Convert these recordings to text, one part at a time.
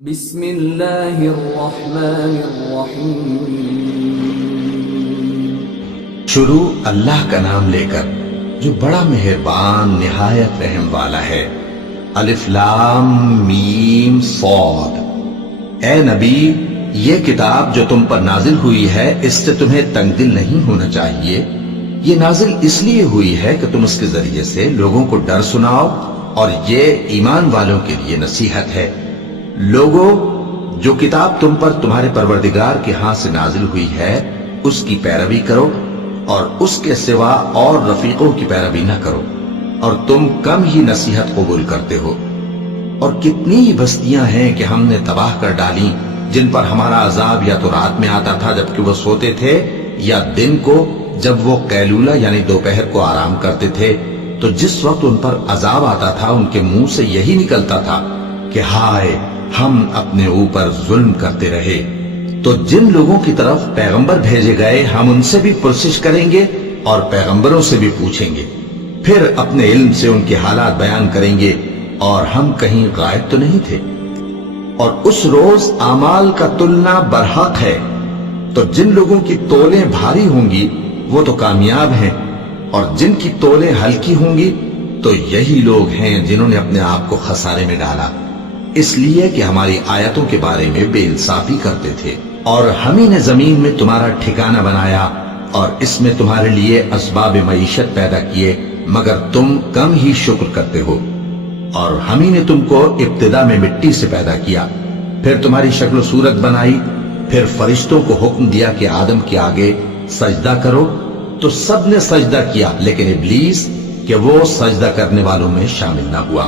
بسم اللہ الرحمن الرحیم۔ شروع اللہ کا نام لے کر جو بڑا مہربان نہایت رحم والا ہے۔ الف لام میم صاد۔ اے نبی، یہ کتاب جو تم پر نازل ہوئی ہے اس سے تمہیں تنگ دل نہیں ہونا چاہیے۔ یہ نازل اس لیے ہوئی ہے کہ تم اس کے ذریعے سے لوگوں کو ڈر سناؤ، اور یہ ایمان والوں کے لیے نصیحت ہے۔ لوگوں، جو کتاب تم پر تمہارے پروردگار کے ہاں سے نازل ہوئی ہے اس کی پیروی کرو، اور اس کے سوا اور رفیقوں کی پیروی نہ کرو، اور تم کم ہی نصیحت قبول کرتے ہو۔ اور کتنی ہی بستیاں ہیں کہ ہم نے تباہ کر ڈالی جن پر ہمارا عذاب یا تو رات میں آتا تھا جبکہ وہ سوتے تھے، یا دن کو جب وہ قیلولہ یعنی دوپہر کو آرام کرتے تھے، تو جس وقت ان پر عذاب آتا تھا ان کے منہ سے یہی نکلتا تھا کہ ہائے، ہم اپنے اوپر ظلم کرتے رہے۔ تو جن لوگوں کی طرف پیغمبر بھیجے گئے ہم ان سے بھی پرسش کریں گے اور پیغمبروں سے بھی پوچھیں گے، پھر اپنے علم سے ان کے حالات بیان کریں گے، اور ہم کہیں غائب تو نہیں تھے۔ اور اس روز اعمال کا تلنا برحق ہے، تو جن لوگوں کی تولیں بھاری ہوں گی وہ تو کامیاب ہیں، اور جن کی تولیں ہلکی ہوں گی تو یہی لوگ ہیں جنہوں نے اپنے آپ کو خسارے میں ڈالا، اس لیے کہ ہماری آیتوں کے بارے میں بے انصافی کرتے تھے۔ اور ہم ہی نے زمین میں تمہارا ٹھکانہ بنایا اور اس میں تمہارے لیے اسباب معیشت پیدا کیے، مگر تم کم ہی شکر کرتے ہو۔ اور ہم ہی نے تم کو ابتدا میں مٹی سے پیدا کیا، پھر تمہاری شکل و صورت بنائی، پھر فرشتوں کو حکم دیا کہ آدم کے آگے سجدہ کرو، تو سب نے سجدہ کیا لیکن ابلیس کہ وہ سجدہ کرنے والوں میں شامل نہ ہوا۔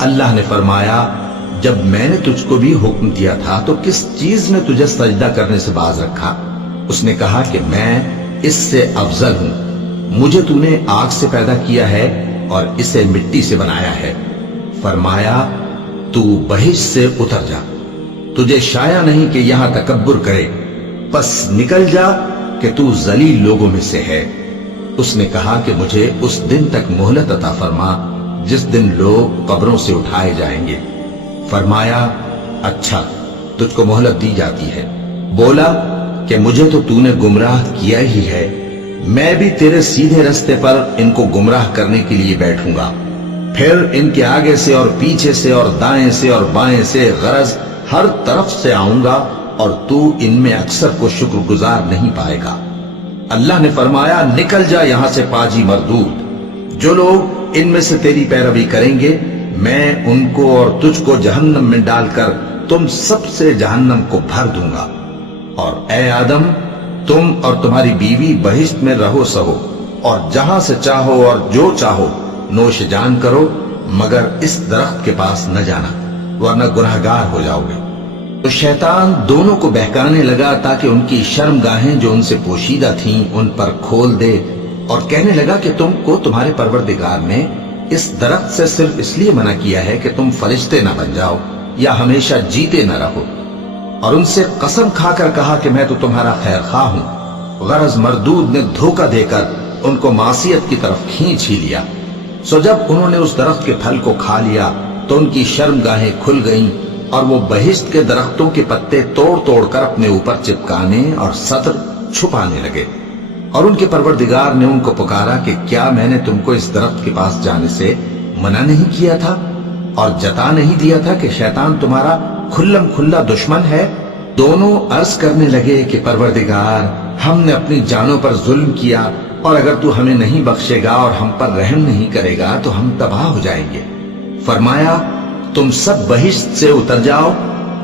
اللہ نے فرمایا، جب میں نے تجھ کو بھی حکم دیا تھا تو کس چیز نے تجھے سجدہ کرنے سے باز رکھا؟ اس نے کہا کہ میں اس سے افضل ہوں، مجھے تو نے آگ سے پیدا کیا ہے اور اسے مٹی سے بنایا ہے۔ فرمایا، تو بہشت سے اتر جا، تجھے شایع نہیں کہ یہاں تکبر کرے، پس نکل جا کہ تو ذلیل لوگوں میں سے ہے۔ اس نے کہا کہ مجھے اس دن تک مہلت عطا فرما جس دن لوگ قبروں سے اٹھائے جائیں گے۔ فرمایا، اچھا، تجھ کو مہلت دی جاتی ہے۔ بولا کہ مجھے تو نے گمراہ کیا ہی ہے، میں بھی تیرے سیدھے رستے پر ان کو گمراہ کرنے کے لیے بیٹھوں گا، پھر ان کے آگے سے اور پیچھے سے اور دائیں سے اور بائیں سے، غرض ہر طرف سے آؤں گا، اور تو ان میں اکثر کو شکر گزار نہیں پائے گا۔ اللہ نے فرمایا، نکل جا یہاں سے پاجی مردود، جو لوگ ان میں سے تیری پیروی کریں گے میں ان کو اور تجھ کو جہنم میں ڈال کر تم سب سے جہنم کو بھر دوں گا۔ اور اے آدم، تم اور تمہاری بیوی بہشت میں رہو سہو، اور جہاں سے چاہو اور جو چاہو نوش جان کرو، مگر اس درخت کے پاس نہ جانا ورنہ گناہگار ہو جاؤ گے۔ تو شیطان دونوں کو بہکانے لگا تاکہ ان کی شرم گاہیں جو ان سے پوشیدہ تھیں ان پر کھول دے، اور کہنے لگا کہ تم کو تمہارے پروردگار نے اس درخت سے صرف اس لیے منع کیا ہے کہ تم فرشتے نہ بن جاؤ یا ہمیشہ جیتے نہ رہو۔ اور ان سے قسم کھا کر کہا کہ میں تو تمہارا خیر خواہ ہوں۔ غرض مردود نے دھوکہ دے کر ان کو معصیت کی طرف کھینچ ہی لیا۔ سو جب انہوں نے اس درخت کے پھل کو کھا لیا تو ان کی شرم گاہیں کھل گئیں، اور وہ بہشت کے درختوں کے پتے توڑ توڑ کر اپنے اوپر چپکانے اور سطر چھپانے لگے۔ اور ان کے پروردگار نے ان کو پکارا کہ کیا میں نے تم کو اس درخت کے پاس جانے سے منع نہیں کیا تھا، اور جتا نہیں دیا تھا کہ شیطان تمہارا کھلم کھلا دشمن ہے؟ دونوں عرض کرنے لگے کہ پروردگار، ہم نے اپنی جانوں پر ظلم کیا، اور اگر تو ہمیں نہیں بخشے گا اور ہم پر رحم نہیں کرے گا تو ہم تباہ ہو جائیں گے۔ فرمایا، تم سب بہشت سے اتر جاؤ،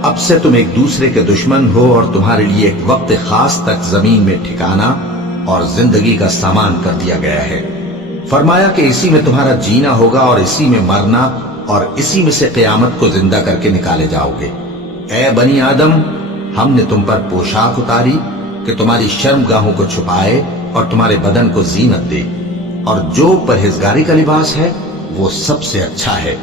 اب سے تم ایک دوسرے کے دشمن ہو، اور تمہارے لیے ایک وقت خاص تک زمین میں ٹھکانہ اور زندگی کا سامان کر دیا گیا ہے۔ فرمایا کہ اسی میں تمہارا جینا ہوگا اور اسی میں مرنا، اور اسی میں سے قیامت کو زندہ کر کے نکالے جاؤ گے۔ اے بنی آدم، ہم نے تم پر پوشاک اتاری کہ تمہاری شرم گاہوں کو چھپائے اور تمہارے بدن کو زینت دے، اور جو پرہیزگاری کا لباس ہے وہ سب سے اچھا ہے۔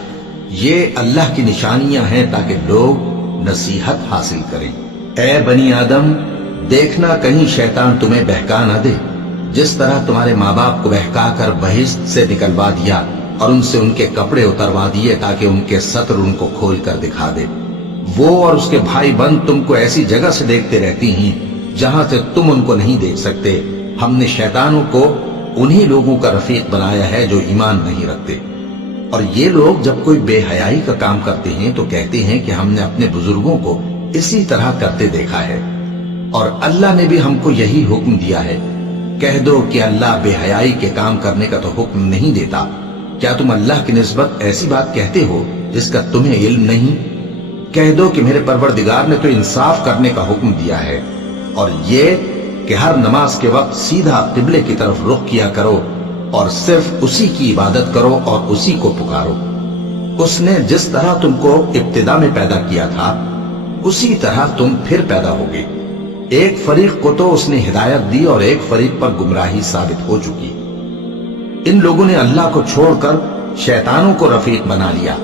یہ اللہ کی نشانیاں ہیں تاکہ لوگ نصیحت حاصل کریں۔ اے بنی آدم، دیکھنا کہیں شیطان تمہیں بہکا نہ دے، جس طرح تمہارے ماں باپ کو بہکا کر بہشت سے نکلوا دیا اور ان سے ان کے کپڑے اتروا دیے تاکہ ان کے سطر ان کو کھول کر دکھا دے۔ وہ اور اس کے بھائی بند تم کو ایسی جگہ سے دیکھتے رہتی ہیں جہاں سے تم ان کو نہیں دیکھ سکتے۔ ہم نے شیطانوں کو انہی لوگوں کا رفیق بنایا ہے جو ایمان نہیں رکھتے۔ اور یہ لوگ جب کوئی بے حیائی کا کام کرتے ہیں تو کہتے ہیں کہ ہم نے اپنے بزرگوں کو اسی طرح کرتے دیکھا ہے، اور اللہ نے بھی ہم کو یہی حکم دیا ہے۔ کہہ دو کہ اللہ بے حیائی کے کام کرنے کا تو حکم نہیں دیتا۔ کیا تم اللہ کی نسبت ایسی بات کہتے ہو جس کا تمہیں علم نہیں؟ کہہ دو کہ میرے پروردگار نے تو انصاف کرنے کا حکم دیا ہے، اور یہ کہ ہر نماز کے وقت سیدھا قبلے کی طرف رخ کیا کرو اور صرف اسی کی عبادت کرو اور اسی کو پکارو۔ اس نے جس طرح تم کو ابتدا میں پیدا کیا تھا اسی طرح تم پھر پیدا ہوگے۔ ایک فریق کو تو اس نے ہدایت دی اور ایک فریق پر گمراہی ثابت ہو چکی۔ ان لوگوں نے اللہ کو چھوڑ کر شیطانوں کو رفیق بنا لیا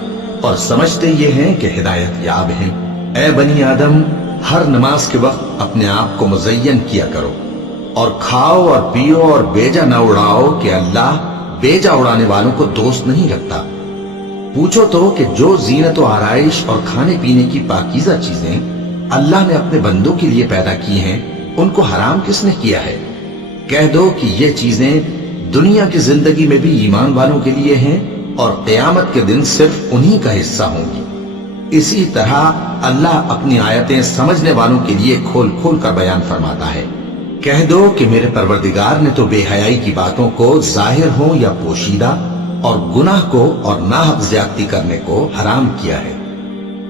اور سمجھتے یہ ہیں کہ ہدایت یاب ہیں۔ اے بنی آدم، ہر نماز کے وقت اپنے آپ کو مزین کیا کرو اور کھاؤ اور پیو اور بیجا نہ اڑاؤ کہ اللہ بیجا اڑانے والوں کو دوست نہیں رکھتا۔ پوچھو تو کہ جو زینت و آرائش اور کھانے پینے کی پاکیزہ چیزیں اللہ نے اپنے بندوں کے لیے پیدا کی ہیں ان کو حرام کس نے کیا ہے؟ کہہ دو کہ یہ چیزیں دنیا کی زندگی میں بھی ایمان والوں کے لیے ہیں اور قیامت کے دن صرف انہی کا حصہ ہوں گی۔ اسی طرح اللہ اپنی آیتیں سمجھنے والوں کے لیے کھول کھول کر بیان فرماتا ہے۔ کہہ دو کہ میرے پروردگار نے تو بے حیائی کی باتوں کو ظاہر ہوں یا پوشیدہ اور گناہ کو اور ناحق زیادتی کرنے کو حرام کیا ہے،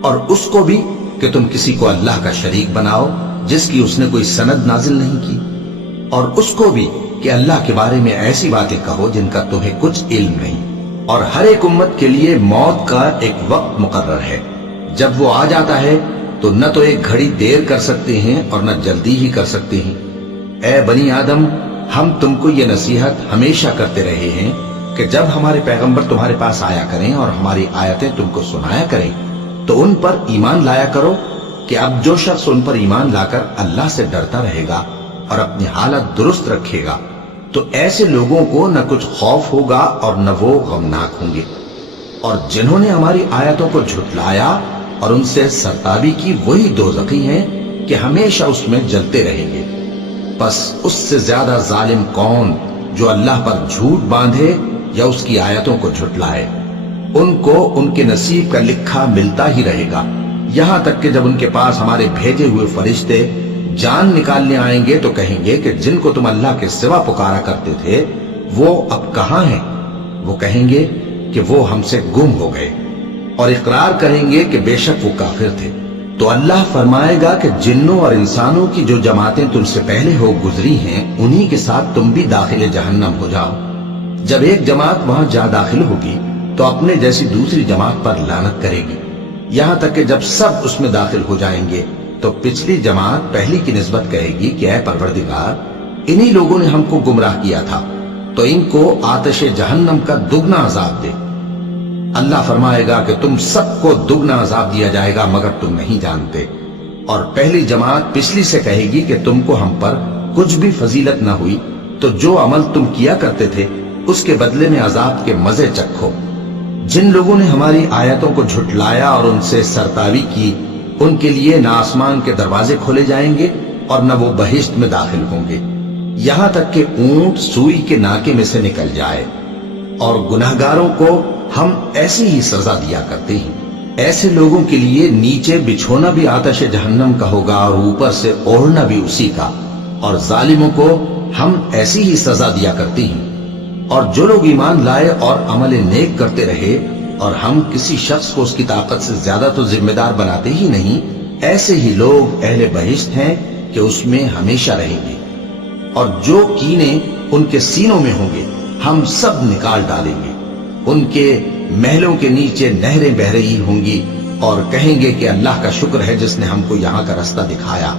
اور اس کو بھی کہ تم کسی کو اللہ کا شریک بناؤ جس کی اس نے کوئی سند نازل نہیں کی، اور اس کو بھی کہ اللہ کے بارے میں ایسی باتیں کہو جن کا تمہیں کچھ علم نہیں۔ اور ہر ایک امت کے لیے موت کا ایک وقت مقرر ہے، جب وہ آ جاتا ہے تو نہ تو ایک گھڑی دیر کر سکتے ہیں اور نہ جلدی ہی کر سکتے ہیں۔ اے بنی آدم، ہم تم کو یہ نصیحت ہمیشہ کرتے رہے ہیں کہ جب ہمارے پیغمبر تمہارے پاس آیا کریں اور ہماری آیتیں تم کو سنایا کریں تو ان پر ایمان لایا کرو، کہ اب جو شخص ان پر ایمان لا کر اللہ سے ڈرتا رہے گا اور اپنی حالت درست رکھے گا تو ایسے لوگوں کو نہ کچھ خوف ہوگا اور نہ وہ غمناک ہوں گے۔ اور جنہوں نے ہماری آیتوں کو جھٹلایا اور ان سے سرتابی کی وہی دوزخی ہیں کہ ہمیشہ اس میں جلتے رہیں گے۔ بس اس سے زیادہ ظالم کون جو اللہ پر جھوٹ باندھے یا اس کی آیتوں کو جھٹلائے۔ ان کو ان کے نصیب کا لکھا ملتا ہی رہے گا، یہاں تک کہ جب ان کے پاس ہمارے بھیجے ہوئے فرشتے جان نکالنے آئیں گے تو کہیں گے کہ جن کو تم اللہ کے سوا پکارا کرتے تھے وہ اب کہاں ہیں؟ وہ کہیں گے کہ وہ ہم سے گم ہو گئے، اور اقرار کریں گے کہ بے شک وہ کافر تھے۔ تو اللہ فرمائے گا کہ جنوں اور انسانوں کی جو جماعتیں تم سے پہلے ہو گزری ہیں انہی کے ساتھ تم بھی داخل جہنم ہو جاؤ۔ جب ایک جماعت وہاں جا داخل ہوگی تو اپنے جیسی دوسری جماعت پر لعنت کرے گی، یہاں تک کہ جب سب اس میں داخل ہو جائیں گے تو پچھلی جماعت پہلی کی نسبت کہے گی کہ اے پروردگار، انہی لوگوں نے ہم کو گمراہ کیا تھا، تو ان کو آتش جہنم کا دگنا عذاب دے۔ اللہ فرمائے گا کہ تم سب کو دگنا عذاب دیا جائے گا مگر تم نہیں جانتے۔ اور پہلی جماعت پچھلی سے کہے گی کہ تم کو ہم پر کچھ بھی فضیلت نہ ہوئی، تو جو عمل تم کیا کرتے تھے اس کے بدلے میں عذاب کے مزے چکھو۔ جن لوگوں نے ہماری آیتوں کو جھٹلایا اور ان سے سرتاوی کی ان کے لیے نہ آسمان کے دروازے کھولے جائیں گے اور نہ وہ بہشت میں داخل ہوں گے، یہاں تک کہ اونٹ سوئی کے ناکے میں سے نکل جائے۔ اور گناہگاروں کو ہم ایسی ہی سزا دیا کرتے ہیں۔ ایسے لوگوں کے لیے نیچے بچھونا بھی آتش جہنم کا ہوگا اور اوپر سے اوڑھنا بھی اسی کا، اور ظالموں کو ہم ایسی ہی سزا دیا کرتے ہیں۔ اور جو لوگ ایمان لائے اور عمل نیک کرتے رہے اور ہم کسی شخص کو اس کی طاقت سے زیادہ تو ذمہ دار بناتے ہی نہیں، ایسے ہی لوگ اہل بہشت ہیں کہ اس میں ہمیشہ رہیں گے۔ اور جو کینے ان کے سینوں میں ہوں گے ہم سب نکال ڈالیں گے۔ ان کے محلوں کے نیچے نہریں بہہ رہی ہوں گی اور کہیں گے کہ اللہ کا شکر ہے جس نے ہم کو یہاں کا رستہ دکھایا،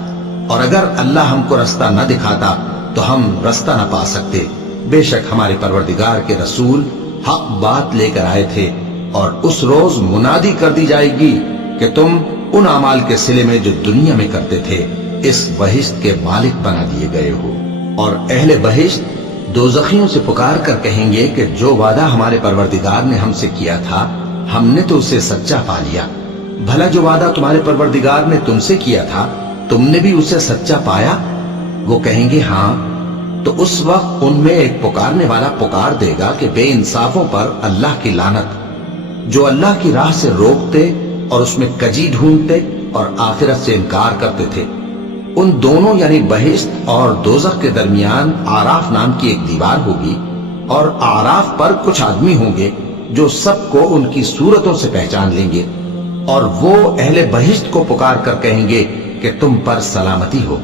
اور اگر اللہ ہم کو رستہ نہ دکھاتا تو ہم رستہ نہ پا سکتے۔ بے شک ہمارے پروردگار کے رسول حق بات لے کر آئے تھے، اور اس روز منادی کر دی جائے گی کہ تم ان اعمال کے صلے میں جو دنیا میں کرتے تھے اس بہشت کے مالک بنا دیے گئے ہو۔ اور اہل بہشت دوزخیوں سے پکار کر کہیں گے کہ جو وعدہ ہمارے پروردگار نے ہم سے کیا تھا ہم نے تو اسے سچا پا لیا، بھلا جو وعدہ تمہارے پروردگار نے تم سے کیا تھا تم نے بھی اسے سچا پایا؟ وہ کہیں گے ہاں، تو اس وقت ان میں ایک پکارنے والا پکار دے گا کہ بے انصافوں پر اللہ کی لعنت، جو اللہ کی راہ سے روکتے اور اس میں کجی ڈھونڈتے اور آخرت سے انکار کرتے تھے۔ ان دونوں یعنی بہشت اور دوزخ کے درمیان آراف نام کی ایک دیوار ہوگی، اور آراف پر کچھ آدمی ہوں گے جو سب کو ان کی صورتوں سے پہچان لیں گے، اور وہ اہل بہشت کو پکار کر کہیں گے کہ تم پر سلامتی ہو۔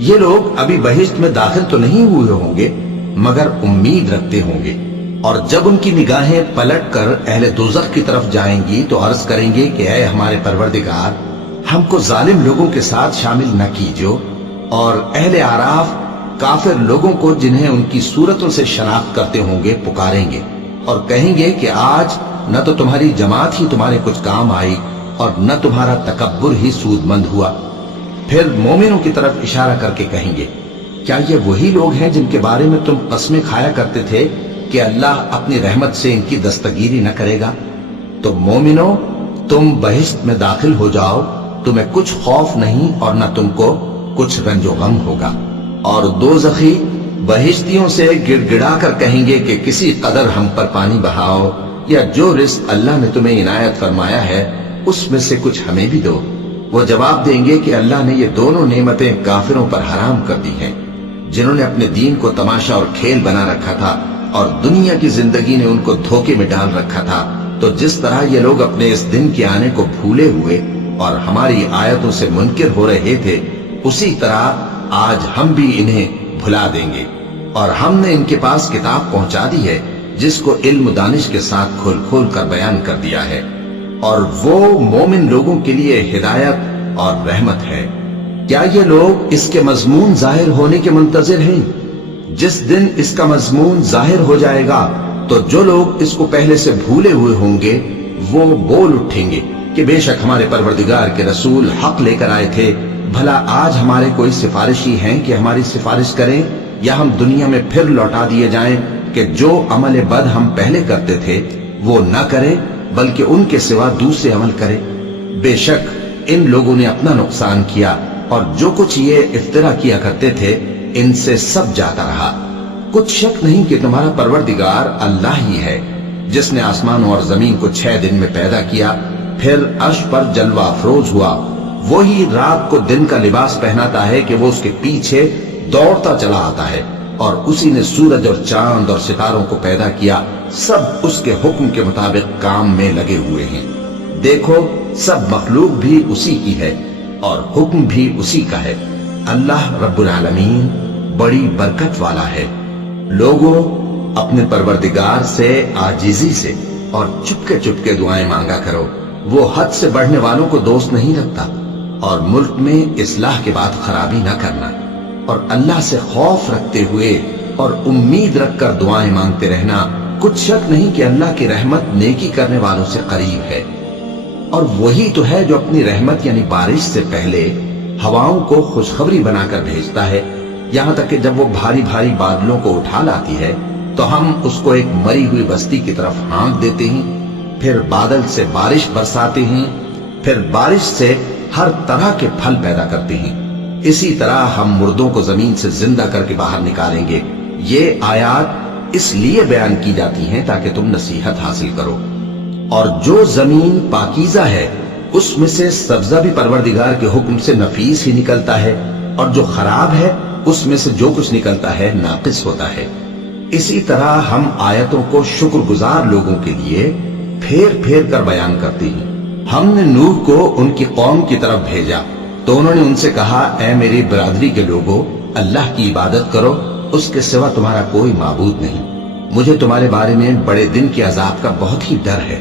یہ لوگ ابھی بہشت میں داخل تو نہیں ہوئے ہوں گے مگر امید رکھتے ہوں گے، اور جب ان کی نگاہیں پلٹ کر اہل دوزخ کی طرف جائیں گی تو عرض کریں گے کہ اے ہمارے پروردگار، ہم کو ظالم لوگوں کے ساتھ شامل نہ کیجو۔ اور اہل آراف کافر لوگوں کو جنہیں ان کی صورتوں سے شناخت کرتے ہوں گے پکاریں گے اور کہیں گے کہ آج نہ تو تمہاری جماعت ہی تمہارے کچھ کام آئی اور نہ تمہارا تکبر ہی سود مند ہوا۔ پھر مومنوں کی طرف اشارہ کر کے کہیں گے، کیا یہ وہی لوگ ہیں جن کے بارے میں تم قسمیں کھایا کرتے تھے کہ اللہ اپنی رحمت سے ان کی دستگیری نہ کرے گا؟ تو مومنوں، تم بہشت میں داخل ہو جاؤ، تمہیں کچھ خوف نہیں اور نہ تم کو کچھ رنج و غم ہوگا۔ اور دوزخی بہشتیوں سے گڑ گڑا کر کہیں گے کہ کسی قدر ہم پر پانی بہاؤ، یا جو رزق اللہ نے تمہیں عنایت فرمایا ہے اس میں سے کچھ ہمیں بھی دو۔ وہ جواب دیں گے کہ اللہ نے یہ دونوں نعمتیں کافروں پر حرام کر دی ہیں، جنہوں نے اپنے دین کو تماشا اور کھیل بنا رکھا تھا اور دنیا کی زندگی نے ان کو دھوکے میں ڈال رکھا تھا۔ تو جس طرح یہ لوگ اپنے اس دن کے آنے کو بھولے ہوئے اور ہماری آیتوں سے منکر ہو رہے تھے، اسی طرح آج ہم بھی انہیں بھلا دیں گے۔ اور ہم نے ان کے پاس کتاب پہنچا دی ہے جس کو علم و دانش کے ساتھ کھول کھول کر بیان کر دیا ہے، اور وہ مومن لوگوں کے لیے ہدایت اور رحمت ہے۔ کیا یہ لوگ اس کے مضمون ظاہر ہونے کے منتظر ہیں؟ جس دن اس کا مضمون ظاہر ہو جائے گا تو جو لوگ اس کو پہلے سے بھولے ہوئے ہوں گے وہ بول اٹھیں گے کہ بے شک ہمارے پروردگار کے رسول حق لے کر آئے تھے، بھلا آج ہمارے کوئی سفارشی ہیں کہ ہماری سفارش کریں، یا ہم دنیا میں پھر لوٹا دیے جائیں کہ جو عمل بد ہم پہلے کرتے تھے وہ نہ کرے بلکہ ان کے سوا دوسرے عمل کرے۔ بے شک ان لوگوں نے اپنا نقصان کیا، اور جو کچھ یہ افترا کیا کرتے تھے ان سے سب جاتا رہا۔ کچھ شک نہیں کہ تمہارا پروردگار اللہ ہی ہے جس نے آسمانوں اور زمین کو 6 دن میں پیدا کیا، پھر عرش پر جلوہ افروز ہوا۔ وہی رات کو دن کا لباس پہناتا ہے کہ وہ اس کے پیچھے دوڑتا چلا آتا ہے، اور اسی نے سورج اور چاند اور ستاروں کو پیدا کیا، سب اس کے حکم کے مطابق کام میں لگے ہوئے ہیں۔ دیکھو سب مخلوق بھی اسی کی ہے اور حکم بھی اسی کا ہے۔ اللہ رب العالمین بڑی برکت والا ہے۔ لوگوں، اپنے پروردگار سے عاجزی سے اور چپکے چپکے دعائیں مانگا کرو، وہ حد سے بڑھنے والوں کو دوست نہیں رکھتا، اور ملک میں اصلاح کے بعد خرابی نہ کرنا، اور اللہ سے خوف رکھتے ہوئے اور امید رکھ کر دعائیں مانگتے رہنا۔ کچھ شک نہیں کہ اللہ کی رحمت نیکی کرنے والوں سے قریب ہے، اور وہی تو ہے جو اپنی رحمت یعنی بارش سے پہلے ہواؤں کو خوشخبری بنا کر بھیجتا ہے، یہاں تک کہ جب وہ بھاری بھاری بادلوں کو اٹھا لاتی ہے تو ہم اس کو ایک مری ہوئی بستی کی طرف ہانک دیتے ہیں، پھر بادل سے بارش برساتے ہیں، پھر بارش سے ہر طرح کے پھل پیدا کرتے ہیں۔ اسی طرح ہم مردوں کو زمین سے زندہ کر کے باہر نکالیں گے۔ یہ آیات اس لیے بیان کی جاتی ہیں تاکہ تم نصیحت حاصل کرو۔ اور جو زمین پاکیزہ ہے اس میں سے سبزہ بھی پروردگار کے حکم سے نفیس ہی نکلتا ہے، اور جو خراب ہے اس میں سے جو کچھ نکلتا ہے ناقص ہوتا ہے۔ اسی طرح ہم آیتوں کو شکر گزار لوگوں کے لیے پھیر پھیر کر بیان کرتے ہیں۔ ہم نے نوح کو ان کی قوم کی طرف بھیجا تو انہوں نے ان سے کہا، اے میری برادری کے لوگوں، اللہ کی عبادت کرو، اس کے سوا تمہارا کوئی معبود نہیں۔ مجھے تمہارے بارے میں بڑے دن کے عذاب کا بہت ہی ڈر ہے۔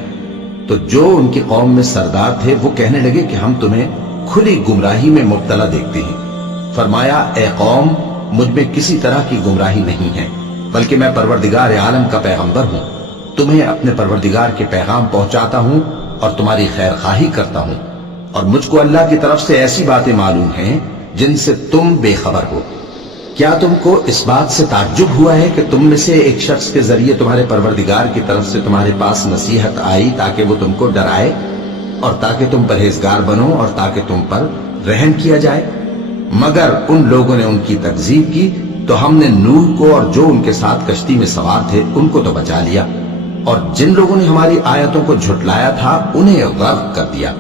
تو جو ان کی قوم میں سردار تھے وہ کہنے لگے کہ ہم تمہیں کھلی گمراہی میں مبتلا دیکھتے ہیں۔ فرمایا، اے قوم، مجھ میں کسی طرح کی گمراہی نہیں ہے، بلکہ میں پروردگار عالم کا پیغمبر ہوں، تمہیں اپنے پروردگار کے پیغام پہنچاتا ہوں اور تمہاری خیر خواہی کرتا ہوں، اور مجھ کو اللہ کی طرف سے ایسی باتیں معلوم ہیں جن سے تم بے خبر ہو۔ کیا تم کو اس بات سے تعجب ہوا ہے کہ تم میں سے ایک شخص کے ذریعے تمہارے پروردگار کی طرف سے تمہارے پاس نصیحت آئی تاکہ وہ تم کو ڈرائے؟ اور تاکہ تم پرہیزگار بنو اور تاکہ تم پر رحم کیا جائے۔ مگر ان لوگوں نے ان کی تکذیب کی تو ہم نے نوح کو اور جو ان کے ساتھ کشتی میں سوار تھے ان کو تو بچا لیا، اور جن لوگوں نے ہماری آیتوں کو جھٹلایا تھا انہیں غرق کر دیا۔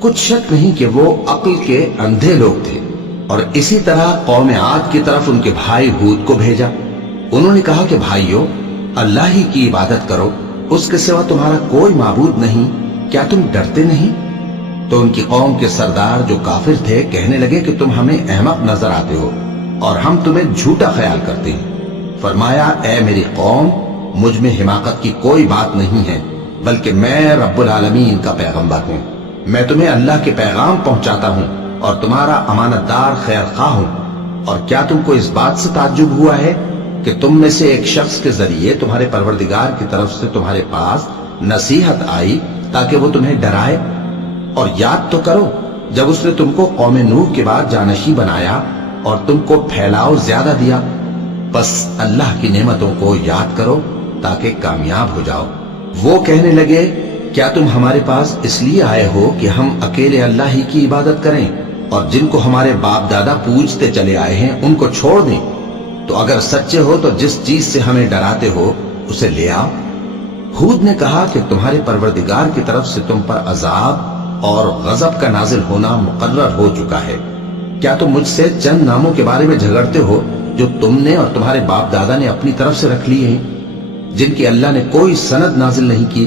کچھ شک نہیں کہ وہ عقل کے اندھے لوگ تھے۔ اور اسی طرح قوم عاد کی طرف ان کے بھائی ہود کو بھیجا۔ انہوں نے کہا کہ بھائیو، اللہ ہی کی عبادت کرو، اس کے سوا تمہارا کوئی معبود نہیں، کیا تم ڈرتے نہیں؟ تو ان کی قوم کے سردار جو کافر تھے کہنے لگے کہ تم ہمیں احمق نظر آتے ہو اور ہم تمہیں جھوٹا خیال کرتے ہیں۔ فرمایا، اے میری قوم، مجھ میں حماقت کی کوئی بات نہیں ہے، بلکہ میں رب العالمین کا پیغمبر ہوں۔ میں تمہیں اللہ کے پیغام پہنچاتا ہوں اور تمہارا امانت دار خیر خواہ ہوں۔ اور کیا تم کو اس بات سے تعجب ہوا ہے کہ تم میں سے ایک شخص کے ذریعے تمہارے پروردگار کی طرف سے تمہارے پاس نصیحت آئی تاکہ وہ تمہیں ڈرائے؟ اور یاد تو کرو جب اس نے تم کو قوم نوح کے بعد جانشی بنایا اور تم کو پھیلاؤ زیادہ دیا۔ بس اللہ کی نعمتوں کو یاد کرو تاکہ کامیاب ہو جاؤ۔ وہ کہنے لگے، کیا تم ہمارے پاس اس لیے آئے ہو کہ ہم اکیلے اللہ ہی کی عبادت کریں اور جن کو ہمارے باپ دادا پوجتے چلے آئے ہیں ان کو چھوڑ دیں؟ تو اگر سچے ہو تو جس چیز سے ہمیں ڈراتے ہو اسے لے آؤ۔ ہود نے کہا کہ تمہارے پروردگار کی طرف سے تم پر عذاب اور غضب کا نازل ہونا مقرر ہو چکا ہے۔ کیا تم مجھ سے چند ناموں کے بارے میں جھگڑتے ہو جو تم نے اور تمہارے باپ دادا نے اپنی طرف سے رکھ لیے ہیں، جن کی اللہ نے کوئی سند نازل نہیں کی؟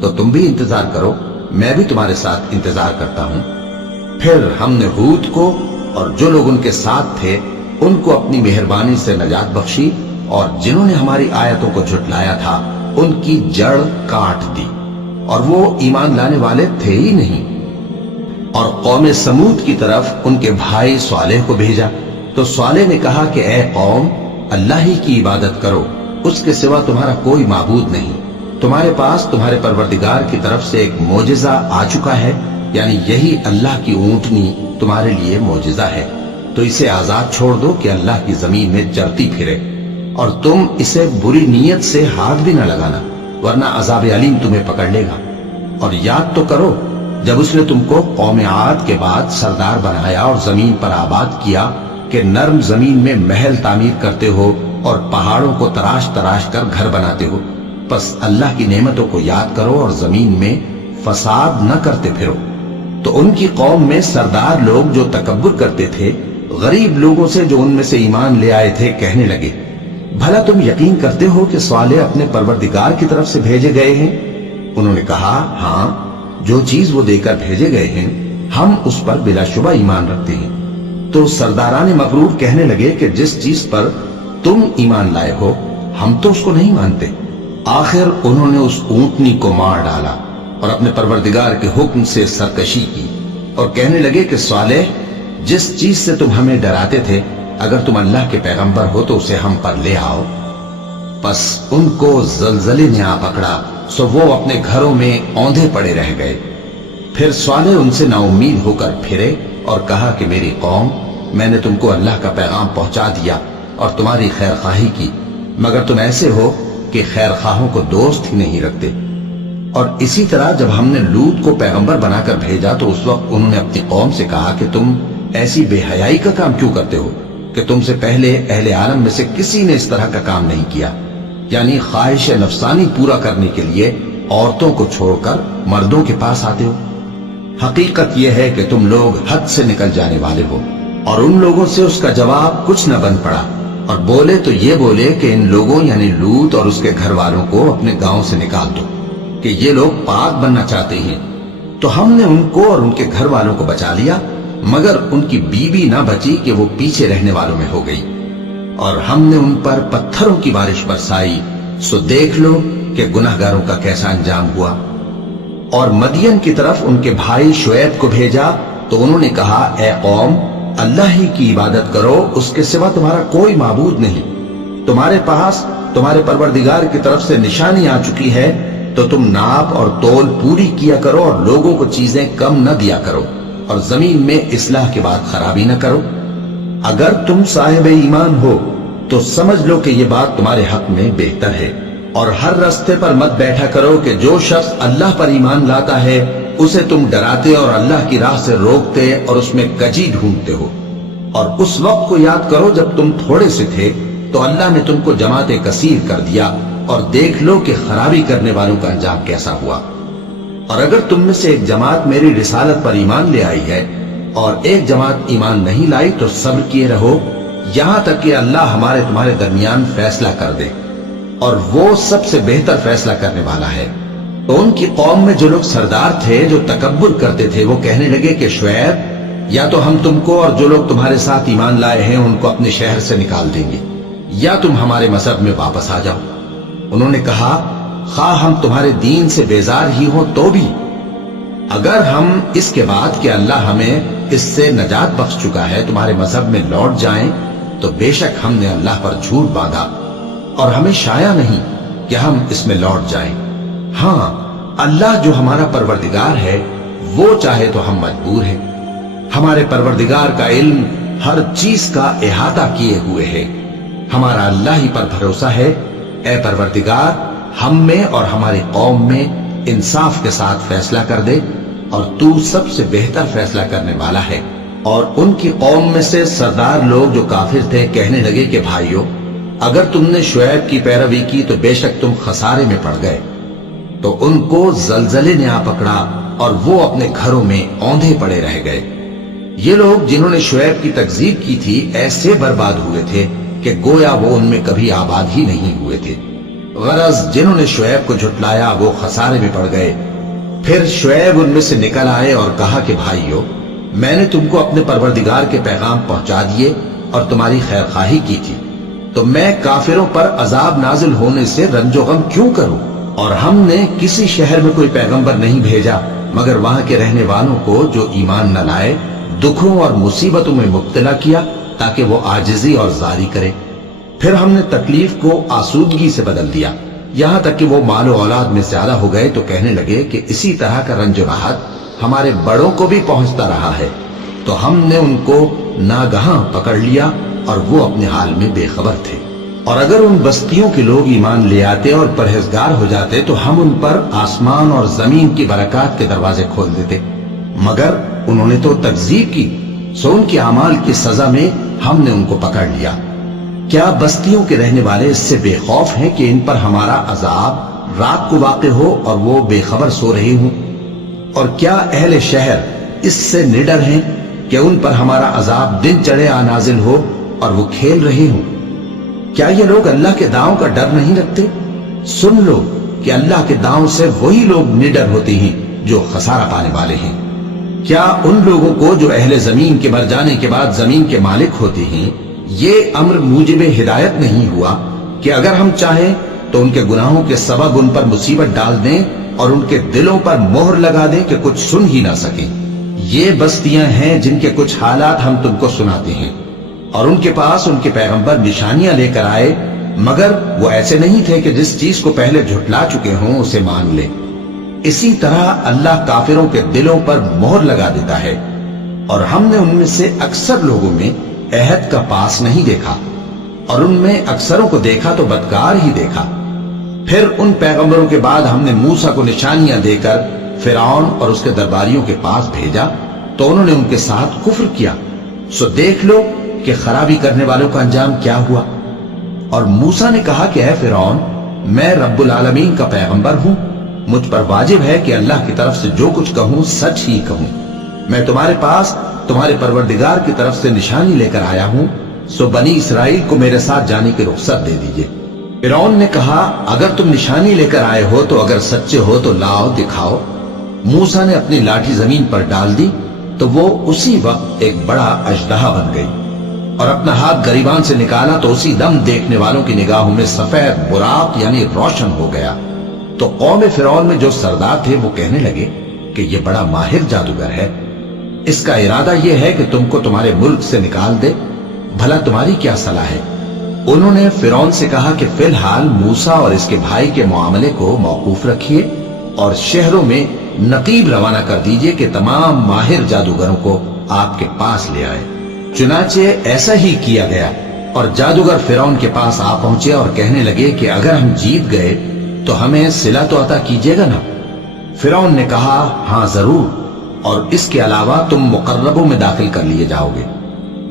تو تم بھی انتظار کرو، میں بھی تمہارے ساتھ انتظار کرتا ہوں۔ پھر ہم نے ہود کو اور جو لوگ ان کے ساتھ تھے ان کو اپنی مہربانی سے نجات بخشی، اور جنہوں نے ہماری آیتوں کو جھٹلایا تھا ان کی جڑ کاٹ دی، اور وہ ایمان لانے والے تھے ہی نہیں۔ اور قوم سمود کی طرف ان کے بھائی صالح کو بھیجا تو صالح نے کہا کہ اے قوم، اللہ ہی کی عبادت کرو، اس کے سوا تمہارا کوئی معبود نہیں۔ تمہارے پاس تمہارے پروردگار کی طرف سے ایک معجزہ آ چکا ہے، یعنی یہی اللہ کی اونٹنی تمہارے لیے معجزہ ہے، تو اسے آزاد چھوڑ دو کہ اللہ کی زمین میں چرتی پھرے، اور تم اسے بری نیت سے ہاتھ بھی نہ لگانا، ورنہ عذاب علیم تمہیں پکڑ لے گا۔ اور یاد تو کرو جب اس نے تم کو قوم عاد کے بعد سردار بنایا اور زمین پر آباد کیا کہ نرم زمین میں محل تعمیر کرتے ہو اور پہاڑوں کو تراش تراش کر گھر بناتے ہو۔ پس اللہ کی نعمتوں کو یاد کرو اور زمین میں فساد نہ کرتے پھرو۔ تو ان کی قوم میں سردار لوگ جو تکبر کرتے تھے غریب لوگوں سے جو ان میں سے ایمان لے آئے تھے کہنے لگے، بھلا تم یقین کرتے ہو کہ صالح اپنے پروردگار کی طرف سے بھیجے گئے ہیں؟ انہوں نے کہا، ہاں، جو چیز وہ دے کر بھیجے گئے ہیں ہم اس پر بلا شبہ ایمان رکھتے ہیں۔ تو سرداران مغرور کہنے لگے کہ جس چیز پر تم ایمان لائے ہو ہم تو اس کو نہیں مانتے۔ آخر انہوں نے اس اونٹنی کو مار ڈالا اور اپنے پروردگار کے حکم سے سرکشی کی، اور کہنے لگے کہ صالح، جس چیز سے تم ہمیں ڈراتے تھے اگر تم اللہ کے پیغمبر ہو تو اسے ہم پر لے آؤ۔ پس ان کو زلزلے نے آ پکڑا، سو وہ اپنے گھروں میں اوندھے پڑے رہ گئے۔ پھر صالح ان سے نا امید ہو کر پھرے اور کہا کہ میری قوم، میں نے تم کو اللہ کا پیغام پہنچا دیا اور تمہاری خیر خواہی کی، مگر تم ایسے ہو کہ خیر خواہوں کو دوست ہی نہیں رکھتے۔ اور اسی طرح جب ہم نے لوط کو پیغمبر بنا کر بھیجا تو اس وقت انہوں نے اپنی قوم سے کہا کہ تم ایسی بے حیائی کا کام کیوں کرتے ہو کہ تم سے پہلے اہل عالم میں سے کسی نے اس طرح کا کام نہیں کیا، یعنی خواہش نفسانی پورا کرنے کے لیے عورتوں کو چھوڑ کر مردوں کے پاس آتے ہو۔ حقیقت یہ ہے کہ تم لوگ حد سے نکل جانے والے ہو۔ اور ان لوگوں سے اس کا جواب کچھ نہ بن پڑا، اور بولے تو یہ بولے کہ ان لوگوں یعنی لوط اور اس کے گھر والوں کو اپنے گاؤں سے نکال دو کہ یہ لوگ پاک بننا چاہتے ہیں۔ تو ہم نے ان کو اور ان کے گھر والوں کو بچا لیا، مگر ان کی بیوی نہ بچی کہ وہ پیچھے رہنے والوں میں ہو گئی۔ اور ہم نے ان پر پتھروں کی بارش برسائی، سو دیکھ لو کہ گناہگاروں کا کیسا انجام ہوا۔ اور مدین کی طرف ان کے بھائی شعیب کو بھیجا تو انہوں نے کہا، اے قوم، اللہ ہی کی عبادت کرو، اس کے سوا تمہارا کوئی معبود نہیں۔ تمہارے پاس تمہارے پروردگار کی طرف سے نشانی آ چکی ہے، تو تم ناپ اور تول پوری کیا کرو اور لوگوں کو چیزیں کم نہ دیا کرو، اور زمین میں اصلاح کے بعد خرابی نہ کرو۔ اگر تم صاحب ایمان ہو تو سمجھ لو کہ یہ بات تمہارے حق میں بہتر ہے، اور ہر رستے پر مت بیٹھا کرو کہ جو شخص اللہ پر ایمان لاتا ہے اسے تم ڈراتے اور اللہ کی راہ سے روکتے اور اس میں کجی ڈھونڈتے ہو۔ اور اس وقت کو یاد کرو جب تم تھوڑے سے تھے تو اللہ نے تم کو جماعت کثیر کر دیا، اور دیکھ لو کہ خرابی کرنے والوں کا انجام کیسا ہوا۔ اور اگر تم میں سے ایک جماعت میری رسالت پر ایمان لے آئی ہے اور ایک جماعت ایمان نہیں لائی تو صبر کیے رہو یہاں تک کہ اللہ ہمارے تمہارے درمیان فیصلہ کر دے، اور وہ سب سے بہتر فیصلہ کرنے والا ہے۔ تو ان کی قوم میں جو لوگ سردار تھے جو تکبر کرتے تھے وہ کہنے لگے کہ شعیب، یا تو ہم تم کو اور جو لوگ تمہارے ساتھ ایمان لائے ہیں ان کو اپنے شہر سے نکال دیں گے، یا تم ہمارے مذہب میں واپس آ جاؤ۔ انہوں نے کہا خواہ ہم تمہارے دین سے بیزار ہی ہوں تو بھی، اگر ہم اس کے بعد کہ اللہ ہمیں اس سے نجات بخش چکا ہے تمہارے مذہب میں لوٹ جائیں تو بے شک ہم نے اللہ پر جھوٹ باندھا، اور ہمیں شایع نہیں کہ ہم اس میں لوٹ جائیں۔ ہاں، اللہ جو ہمارا پروردگار ہے وہ چاہے تو ہم مجبور ہیں۔ ہمارے پروردگار کا علم ہر چیز کا احاطہ کیے ہوئے ہے۔ ہمارا اللہ ہی پر بھروسہ ہے۔ اے پروردگار، ہم میں اور ہماری قوم میں انصاف کے ساتھ فیصلہ کر دے، اور تو سب سے بہتر فیصلہ کرنے والا ہے۔ اور ان کی قوم میں سے سردار لوگ جو کافر تھے کہنے لگے کہ بھائیو، اگر تم نے شعیب کی پیروی کی تو بے شک تم خسارے میں پڑ گئے۔ تو ان کو زلزلے نے آ پکڑا اور وہ اپنے گھروں میں اوندھے پڑے رہ گئے۔ یہ لوگ جنہوں نے شعیب کی تکذیب کی تھی ایسے برباد ہوئے تھے کہ گویا وہ ان میں کبھی آباد ہی نہیں ہوئے تھے۔ غرض جنہوں نے شعیب کو جھٹلایا وہ خسارے میں پڑ گئے۔ پھر شعیب ان میں سے نکل آئے اور کہا کہ بھائیو، میں نے تم کو اپنے پروردگار کے پیغام پہنچا دیے اور تمہاری خیر خواہی کی تھی، تو میں کافروں پر عذاب نازل ہونے سے رنج و غم کیوں کروں؟ اور ہم نے کسی شہر میں کوئی پیغمبر نہیں بھیجا مگر وہاں کے رہنے والوں کو جو ایمان نہ لائے دکھوں اور مصیبتوں میں مبتلا کیا تاکہ وہ عاجزی اور زاری کرے۔ پھر ہم نے تکلیف کو آسودگی سے بدل دیا، یہاں تک کہ وہ مال و اولاد میں زیادہ ہو گئے تو کہنے لگے کہ اسی طرح کا رنج و راحت ہمارے بڑوں کو بھی پہنچتا رہا ہے۔ تو ہم نے ان کو ناگہاں پکڑ لیا اور وہ اپنے حال میں بے خبر تھے۔ اور اگر ان بستیوں کے لوگ ایمان لے آتے اور پرہیزگار ہو جاتے تو ہم ان پر آسمان اور زمین کی برکات کے دروازے کھول دیتے، مگر انہوں نے تو تکذیب کی، سو ان کے اعمال کی سزا میں ہم نے ان کو پکڑ لیا۔ کیا بستیوں کے رہنے والے اس سے بے خوف ہیں کہ ان پر ہمارا عذاب رات کو واقع ہو اور وہ بے خبر سو رہے ہوں؟ اور کیا اہل شہر اس سے نڈر ہیں کہ ان پر ہمارا عذاب دن چڑھے آ نازل ہو اور وہ کھیل رہے ہوں؟ کیا یہ لوگ اللہ کے داؤں کا ڈر نہیں رکھتے؟ سن لو کہ اللہ کے داؤں سے وہی لوگ نڈر ہوتے ہیں جو خسارہ پانے والے ہیں۔ کیا ان لوگوں کو جو اہل زمین کے مر جانے کے بعد زمین کے مالک ہوتے ہیں یہ امر موجب ہدایت نہیں ہوا کہ اگر ہم چاہیں تو ان کے گناہوں کے سبب ان پر مصیبت ڈال دیں اور ان کے دلوں پر مہر لگا دیں کہ کچھ سن ہی نہ سکیں؟ یہ بستیاں ہیں جن کے کچھ حالات ہم تم کو سناتے ہیں، اور ان کے پاس ان کے پیغمبر نشانیاں لے کر آئے، مگر وہ ایسے نہیں تھے کہ جس چیز کو پہلے جھٹلا چکے ہوں اسے مان لے۔ اسی طرح اللہ کافروں کے دلوں پر مہر لگا دیتا ہے، اور ہم نے ان میں سے اکثر لوگوں میں عہد کا پاس نہیں دیکھا، اور ان میں اکثروں کو دیکھا تو بدکار ہی دیکھا۔ پھر ان پیغمبروں کے بعد ہم نے موسیٰ کو نشانیاں دے کر فرعون اور اس کے درباریوں کے پاس بھیجا تو انہوں نے ان کے ساتھ کفر کیا، سو دیکھ لو کہ خرابی کرنے والوں کا انجام کیا ہوا۔ اور موسیٰ نے کہا کہ اے فرعون، میں رب العالمین کا پیغمبر ہوں، مجھ پر واجب ہے کہ اللہ کی طرف سے جو کچھ کہوں سچ ہی کہوں۔ میں تمہارے پاس تمہارے پروردگار کی طرف سے نشانی لے کر آیا ہوں، سو بنی اسرائیل کو میرے ساتھ جانے کی رخصت دے دیجئے۔ فرعون نے کہا اگر تم نشانی لے کر آئے ہو تو اگر سچے ہو تو لاؤ دکھاؤ۔ موسیٰ نے اپنی لاٹھی زمین پر ڈال دی تو وہ اسی وقت ایک بڑا اژدہا بن گئی، اور اپنا ہاتھ گریبان سے نکالا تو اسی دم دیکھنے والوں کی نگاہوں میں سفید براق یعنی روشن ہو گیا۔ تو قوم فرعون میں جو سردار تھے وہ کہنے لگے کہ یہ بڑا ماہر جادوگر ہے، اس کا ارادہ یہ ہے کہ تم کو تمہارے ملک سے نکال دے، بھلا تمہاری کیا صلاح ہے؟ انہوں نے فرعون سے کہا کہ فی الحال موسیٰ اور اس کے بھائی کے معاملے کو موقوف رکھیے اور شہروں میں نقیب روانہ کر دیجئے کہ تمام ماہر جادوگروں کو آپ کے پاس لے آئے۔ چنانچہ ایسا ہی کیا گیا، اور جادوگر فرعون کے پاس آ پہنچے اور کہنے لگے کہ اگر ہم جیت گئے تو ہمیں صلہ تو عطا کیجیے گا نا؟ فرعون نے کہا ہاں ضرور، اور اس کے علاوہ تم مقربوں میں داخل کر لیے جاؤ گے۔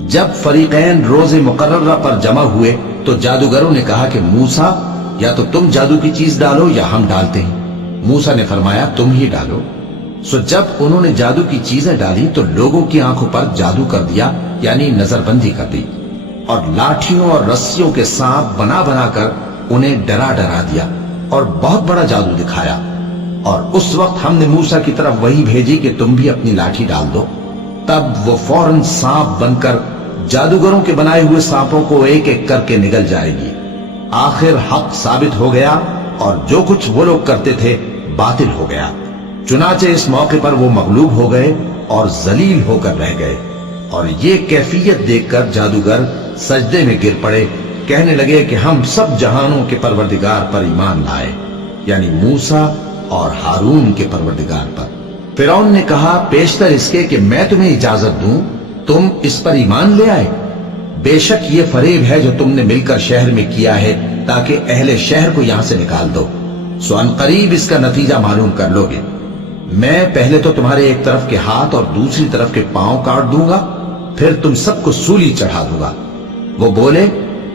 جب فریقین روز مقررہ پر جمع ہوئے تو جادوگروں نے کہا کہ موسیٰ یا تو تم جادو کی چیز ڈالو یا ہم ڈالتے ہیں۔ موسیٰ نے فرمایا تم ہی ڈالو۔ سو جب انہوں نے جادو کی چیزیں ڈالی تو لوگوں کی آنکھوں پر جادو کر دیا، یعنی نظر بندی کر دی، اور لاٹھیوں اور رسیوں کے سانپ بنا بنا کر انہیں ڈرا ڈرا دیا اور بہت بڑا جادو دکھایا۔ اور اس وقت ہم نے موسیٰ کی طرف وحی بھیجی کہ تم بھی اپنی لاٹھی ڈال دو، تب وہ فوراً سانپ بن کر جادوگروں کے بنائے ہوئے سانپوں کو ایک ایک کر کے نگل جائے گی۔ آخر حق ثابت ہو گیا اور جو کچھ وہ لوگ کرتے تھے باطل ہو گیا۔ چنانچہ اس موقع پر وہ مغلوب ہو گئے اور ذلیل ہو کر رہ گئے، اور یہ کیفیت دیکھ کر جادوگر سجدے میں گر پڑے، کہنے لگے کہ ہم سب جہانوں کے پروردگار پر ایمان لائے، یعنی موسیٰ اور ہارون کے پروردگار پر۔ فرعون نے کہا پیشتر اس کے کہ میں تمہیں اجازت دوں تم اس پر ایمان لے آئے؟ بے شک یہ فریب ہے جو تم نے مل کر شہر میں کیا ہے تاکہ اہل شہر کو یہاں سے نکال دو، سو ان قریب اس کا نتیجہ معلوم کر لو گے۔ میں پہلے تو تمہارے ایک طرف کے ہاتھ اور دوسری طرف کے پاؤں کاٹ دوں گا، پھر تم سب کو سولی چڑھا دوں گا۔ وہ بولے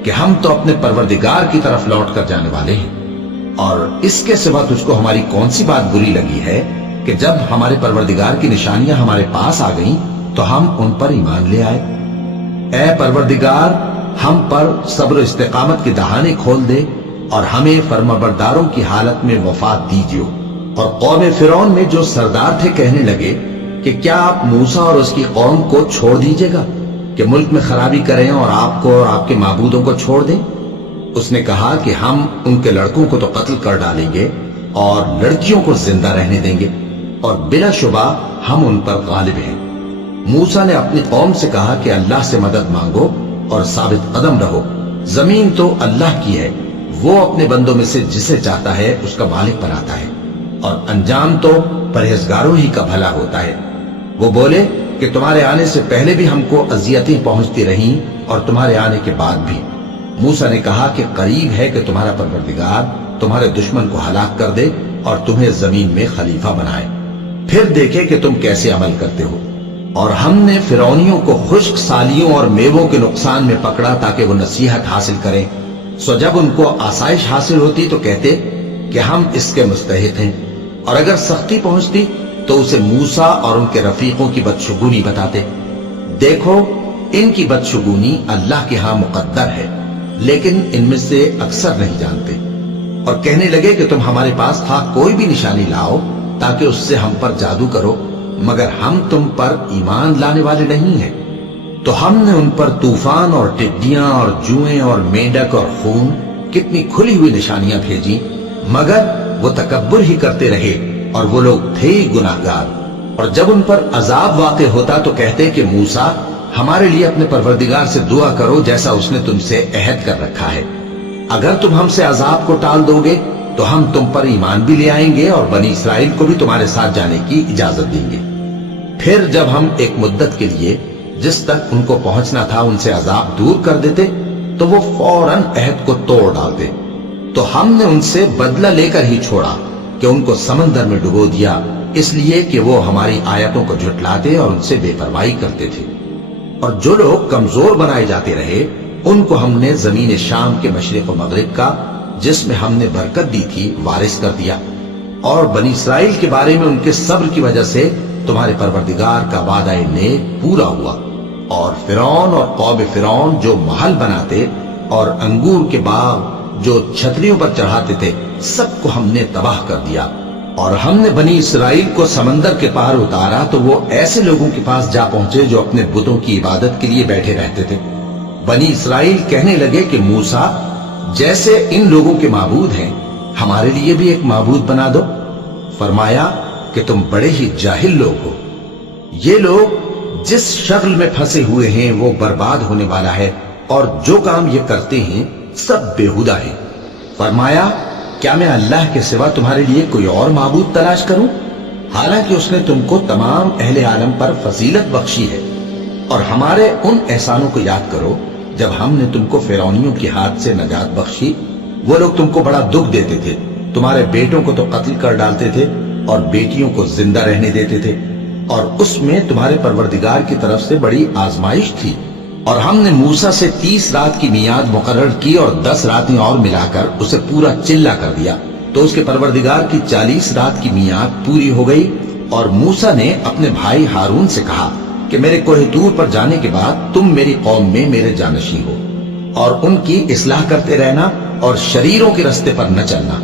کہ ہم تو اپنے پروردگار کی طرف لوٹ کر جانے والے ہیں، اور اس کے سوا تجھ کو ہماری کون سی بات بری لگی ہے کہ جب ہمارے پروردگار کی نشانیاں ہمارے پاس آ گئیں تو ہم ان پر ایمان لے آئے؟ اے پروردگار، ہم پر صبر و استقامت کے دہانے کھول دے اور ہمیں فرمانبرداروں کی حالت میں وفات دیجیو۔ اور قوم فرعون میں جو سردار تھے کہنے لگے کہ کیا آپ موسیٰ اور اس کی قوم کو چھوڑ دیجیے گا کہ ملک میں خرابی کریں اور آپ کو اور آپ کے معبودوں کو چھوڑ دیں؟ اس نے کہا کہ ہم ان کے لڑکوں کو تو قتل کر ڈالیں گے اور لڑکیوں کو زندہ رہنے دیں گے، اور بلا شبہ ہم ان پر غالب ہیں۔ موسیٰ نے اپنی قوم سے کہا کہ اللہ سے مدد مانگو اور ثابت قدم رہو، زمین تو اللہ کی ہے، وہ اپنے بندوں میں سے جسے چاہتا ہے اس کا مالک بناتا ہے، اور انجام تو پرہیزگاروں ہی کا بھلا ہوتا ہے۔ وہ بولے کہ تمہارے آنے سے پہلے بھی ہم کو اذیتیں پہنچتی رہیں اور تمہارے آنے کے بعد بھی۔ موسیٰ نے کہا کہ قریب ہے کہ تمہارا پروردگار تمہارے دشمن کو ہلاک کر دے اور تمہیں زمین میں خلیفہ بنائے، پھر دیکھے کہ تم کیسے عمل کرتے ہو۔ اور ہم نے فرعونیوں کو خشک سالیوں اور میووں کے نقصان میں پکڑا تاکہ وہ نصیحت حاصل کریں، سو جب ان کو آسائش حاصل ہوتی تو کہتے کہ ہم اس کے مستحق ہیں، اور اگر سختی پہنچتی تو اسے موسیٰ اور ان کے رفیقوں کی بدشگونی بتاتے۔ دیکھو ان کی بدشگونی اللہ کے ہاں مقدر ہے، لیکن ان میں سے اکثر نہیں جانتے۔ اور کہنے لگے کہ تم ہمارے پاس کوئی بھی نشانی لاؤ تاکہ اس سے ہم پر جادو کرو، مگر ہم تم پر ایمان لانے والے نہیں ہیں۔ تو ہم نے ان پر طوفان اور ٹڈیاں اور جوئیں اور مینڈک اور خون کتنی کھلی ہوئی نشانیاں بھیجی، مگر وہ تکبر ہی کرتے رہے اور وہ لوگ تھے گناہگار۔ اور جب ان پر عذاب واقع ہوتا تو کہتے کہ موسیٰ ہمارے لیے اپنے پروردگار سے دعا کرو جیسا اس نے تم سے عہد کر رکھا ہے، اگر تم ہم سے عذاب کو ٹال دو گے تو ہم تم پر ایمان بھی لے آئیں گے اور بنی اسرائیل کو بھی تمہارے ساتھ جانے کی اجازت دیں گے۔ پھر جب ہم ایک مدت کے لیے جس تک ان کو پہنچنا تھا ان سے عذاب دور کر دیتے تو وہ فوراً عہد کو توڑ ڈالتے، تو ہم نے ان سے بدلہ لے کر ہی چھوڑا کہ ان کو سمندر میں ڈبو دیا، اس لیے کہ وہ ہماری آیتوں کو جھٹلاتے اور ان سے بے پرواہی کرتے تھے۔ اور جو لوگ کمزور بنائے جاتے رہے ان کو ہم نے زمین شام کے مشرق و مغرب کا جس میں ہم نے برکت دی تھی وارث کر دیا۔ اور بنی اسرائیل کے بارے میں ان کے صبر کی وجہ سے تمہارے پروردگار کا وعدہ نیک پورا ہوا۔ اور فرعون اور قوم فرعون جو محل بناتے اور انگور کے باغ جو چھتریوں پر چڑھاتے تھے سب کو ہم نے تباہ کر دیا۔ اور ہم نے بنی اسرائیل کو سمندر کے پار اتارا تو وہ ایسے لوگوں کے پاس جا پہنچے جو اپنے بتوں کی عبادت کے لیے بیٹھے رہتے تھے۔ بنی اسرائیل کہنے لگے کہ موسیٰ جیسے ان لوگوں کے معبود ہیں ہمارے لیے بھی ایک معبود بنا دو۔ فرمایا کہ تم بڑے ہی جاہل لوگ ہو، یہ لوگ جس شغل میں پھنسے ہوئے ہیں وہ برباد ہونے والا ہے، اور جو کام یہ کرتے ہیں سب بےہودہ ہیں۔ فرمایا کیا میں اللہ کے سوا تمہارے لیے کوئی اور معبود تلاش کروں، حالانکہ اس نے تم کو تمام اہل عالم پر فضیلت بخشی ہے۔ اور ہمارے ان احسانوں کو یاد کرو جب ہم نے تم کو فرعونیوں کے ہاتھ سے نجات بخشی، وہ لوگ تم کو بڑا دکھ دیتے تھے، تمہارے بیٹوں کو تو قتل کر ڈالتے تھے اور بیٹیوں کو زندہ رہنے دیتے تھے، اور اس میں تمہارے پروردگار کی طرف سے بڑی آزمائش تھی۔ اور ہم نے موسیٰ سے 30 رات کی میعاد مقرر کی اور 10 راتیں اور ملا کر اسے پورا چلہ کر دیا، تو اس کے پروردگار کی 40 رات کی میعاد پوری ہو گئی۔ اور موسیٰ نے اپنے بھائی ہارون سے کہا کہ میرے کوہ طور پر جانے کے بعد تم میری قوم میں میرے جانشین ہو، اور ان کی اصلاح کرتے رہنا اور شریروں کے رستے پر نہ چلنا۔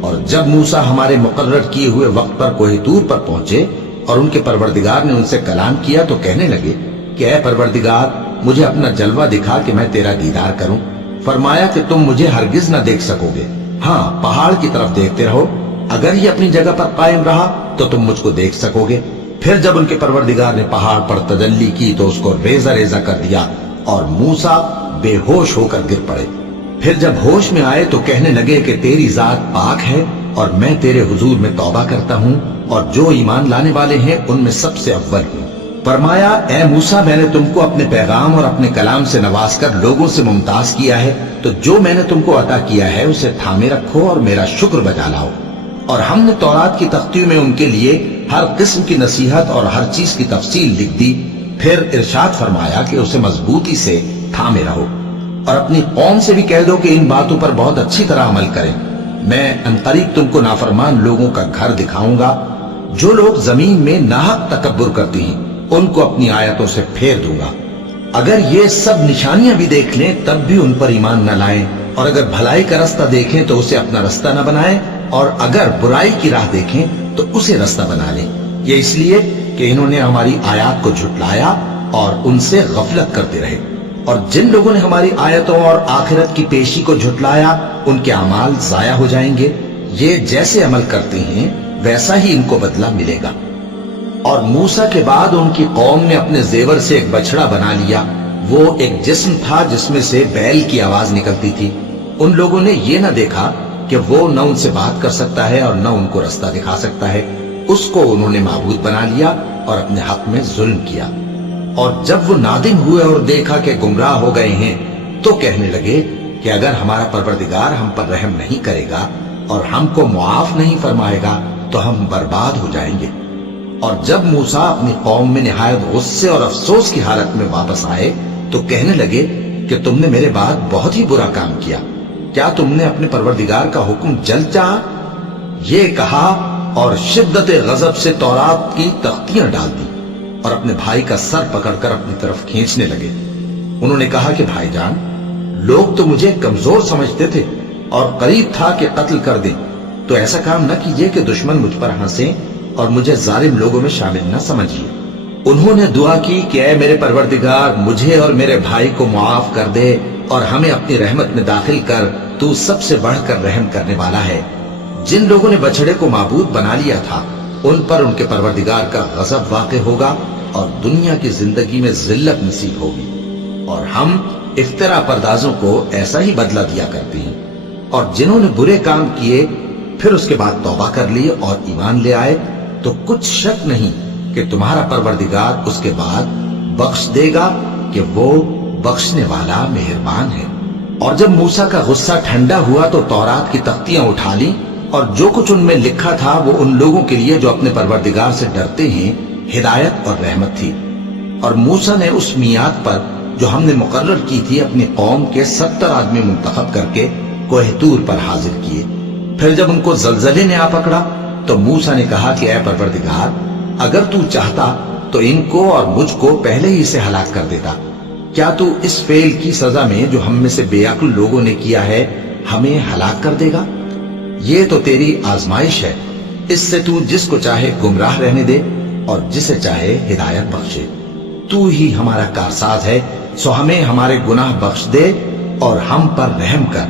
اور جب موسیٰ ہمارے مقرر کیے ہوئے وقت پر کوہ طور پر پہنچے اور ان کے پروردگار نے ان سے کلام کیا تو کہنے لگے کہ اے پروردگار، مجھے اپنا جلوہ دکھا کہ میں تیرا دیدار کروں۔ فرمایا کہ تم مجھے ہرگز نہ دیکھ سکو گے، ہاں پہاڑ کی طرف دیکھتے رہو، اگر یہ اپنی جگہ پر قائم رہا تو تم مجھ کو دیکھ سکو گے۔ پھر جب ان کے پروردگار نے پہاڑ پر تجلی کی تو اس کو ریزہ ریزہ کر دیا اور موسیٰ بے ہوش ہو کر گر پڑے۔ پھر جب ہوش میں آئے تو کہنے لگے کہ تیری ذات پاک ہے اور میں تیرے حضور میں توبہ کرتا ہوں اور جو ایمان لانے والے ہیں ان میں سب سے اول ہوں۔ فرمایا اے موسیٰ، میں نے تم کو اپنے پیغام اور اپنے کلام سے نواز کر لوگوں سے ممتاز کیا ہے، تو جو میں نے تم کو عطا کیا ہے اسے تھامے رکھو اور میرا شکر بجا لاؤ۔ اور ہم نے تورات کی تختیوں میں ان کے لیے ہر قسم کی نصیحت اور ہر چیز کی تفصیل لکھ دی۔ پھر ارشاد فرمایا کہ اسے مضبوطی سے تھامے رہو اور اپنی قوم سے بھی کہہ دو کہ ان باتوں پر بہت اچھی طرح عمل کریں۔ میں عنقریب تم کو نافرمان لوگوں کا گھر دکھاؤں گا۔ جو لوگ زمین میں ناحق تکبر کرتے ہیں ان کو اپنی آیتوں سے پھیر دوں گا۔ اگر یہ سب نشانیاں بھی دیکھ لیں تب بھی ان پر ایمان نہ لائیں، اور اگر بھلائی کا رستہ دیکھیں تو اسے اپنا رستہ نہ بنائیں، اور اگر برائی کی راہ دیکھیں تو اسے رستہ بنا لیں۔ یہ اس لیے کہ انہوں نے ہماری آیات کو جھٹلایا اور ان سے غفلت کرتے رہے۔ اور جن لوگوں نے ہماری آیتوں اور آخرت کی پیشی کو جھٹلایا ان کے اعمال ضائع ہو جائیں گے۔ یہ جیسے عمل کرتے ہیں ویسا ہی ان کو بدلہ ملے گا۔ اور موسیٰ کے بعد ان کی قوم نے اپنے زیور سے ایک بچڑا بنا لیا۔ وہ ایک جسم تھا جس میں سے بیل کی آواز نکلتی تھی۔ ان لوگوں نے یہ نہ دیکھا کہ وہ نہ ان سے بات کر سکتا ہے اور نہ ان کو رستہ دکھا سکتا ہے، اس کو انہوں نے معبود بنا لیا اور اپنے حق میں ظلم کیا۔ اور جب وہ نادم ہوئے اور دیکھا کہ گمراہ ہو گئے ہیں تو کہنے لگے کہ اگر ہمارا پروردگار ہم پر رحم نہیں کرے گا اور ہم کو معاف نہیں فرمائے گا تو ہم برباد ہو جائیں گے۔ اور جب موسیٰ اپنی قوم میں نہایت غصے اور افسوس کی حالت میں واپس آئے تو کہنے لگے کہ تم نے میرے بعد بہت ہی برا کام کیا، کیا تم نے اپنے پروردگار کا حکم جلد چاہا؟ یہ کہا اور شدت غضب سے تورات کی تختیاں ڈال دی اور اپنے بھائی کا سر پکڑ کر اپنی طرف کھینچنے لگے۔ انہوں نے کہا کہ بھائی جان، لوگ تو مجھے کمزور سمجھتے تھے اور قریب تھا کہ قتل کر دیں، تو ایسا کام نہ کیجیے کہ دشمن مجھ پر ہنسیں اور مجھے ظالم لوگوں میں شامل نہ سمجھیے۔ انہوں نے دعا کی کہ اے میرے پروردگار، مجھے اور میرے بھائی کو معاف کر دے اور ہمیں اپنی رحمت میں داخل کر، تو سب سے بڑھ کر رحم کرنے والا ہے۔ جن لوگوں نے بچڑے کو معبود بنا لیا تھا ان پر ان کے پروردگار کا غضب واقع ہوگا اور دنیا کی زندگی میں ذلت نصیب ہوگی، اور ہم افترا پردازوں کو ایسا ہی بدلہ دیا کرتے ہیں۔ اور جنہوں نے برے کام کیے پھر اس کے بعد توبہ کر لی اور ایمان لے آئے تو کچھ شک نہیں کہ تمہارا پروردگار اس کے بعد بخش دے گا کہ وہ بخشنے والا مہربان ہے۔ اور جب موسیٰ کا غصہ ٹھنڈا ہوا تو تورات کی تختیاں اٹھا لی، اور جو کچھ ان میں لکھا تھا وہ ان لوگوں کے لیے جو اپنے پروردگار سے ڈرتے ہیں ہدایت اور رحمت تھی۔ اور موسیٰ نے اس میعاد پر جو ہم نے مقرر کی تھی اپنی قوم کے 70 آدمی منتخب کر کے کوہ طور پر حاضر کیے۔ پھر جب ان کو زلزلے نے آ پکڑا تو موسیٰ نے کہا کہ اے پروردگار، اگر تو چاہتا تو ان کو اور مجھ کو پہلے ہی سے ہلاک کر دیتا۔ کیا تو اس فعل کی سزا میں جو ہم میں سے بے عقل لوگوں نے کیا ہے ہمیں ہلاک کر دے گا؟ یہ تو تیری آزمائش ہے، اس سے تو جس کو چاہے گمراہ رہنے دے اور جسے چاہے ہدایت بخشے۔ تو ہی ہمارا کارساز ہے، سو ہمیں ہمارے گناہ بخش دے اور ہم پر رحم کر،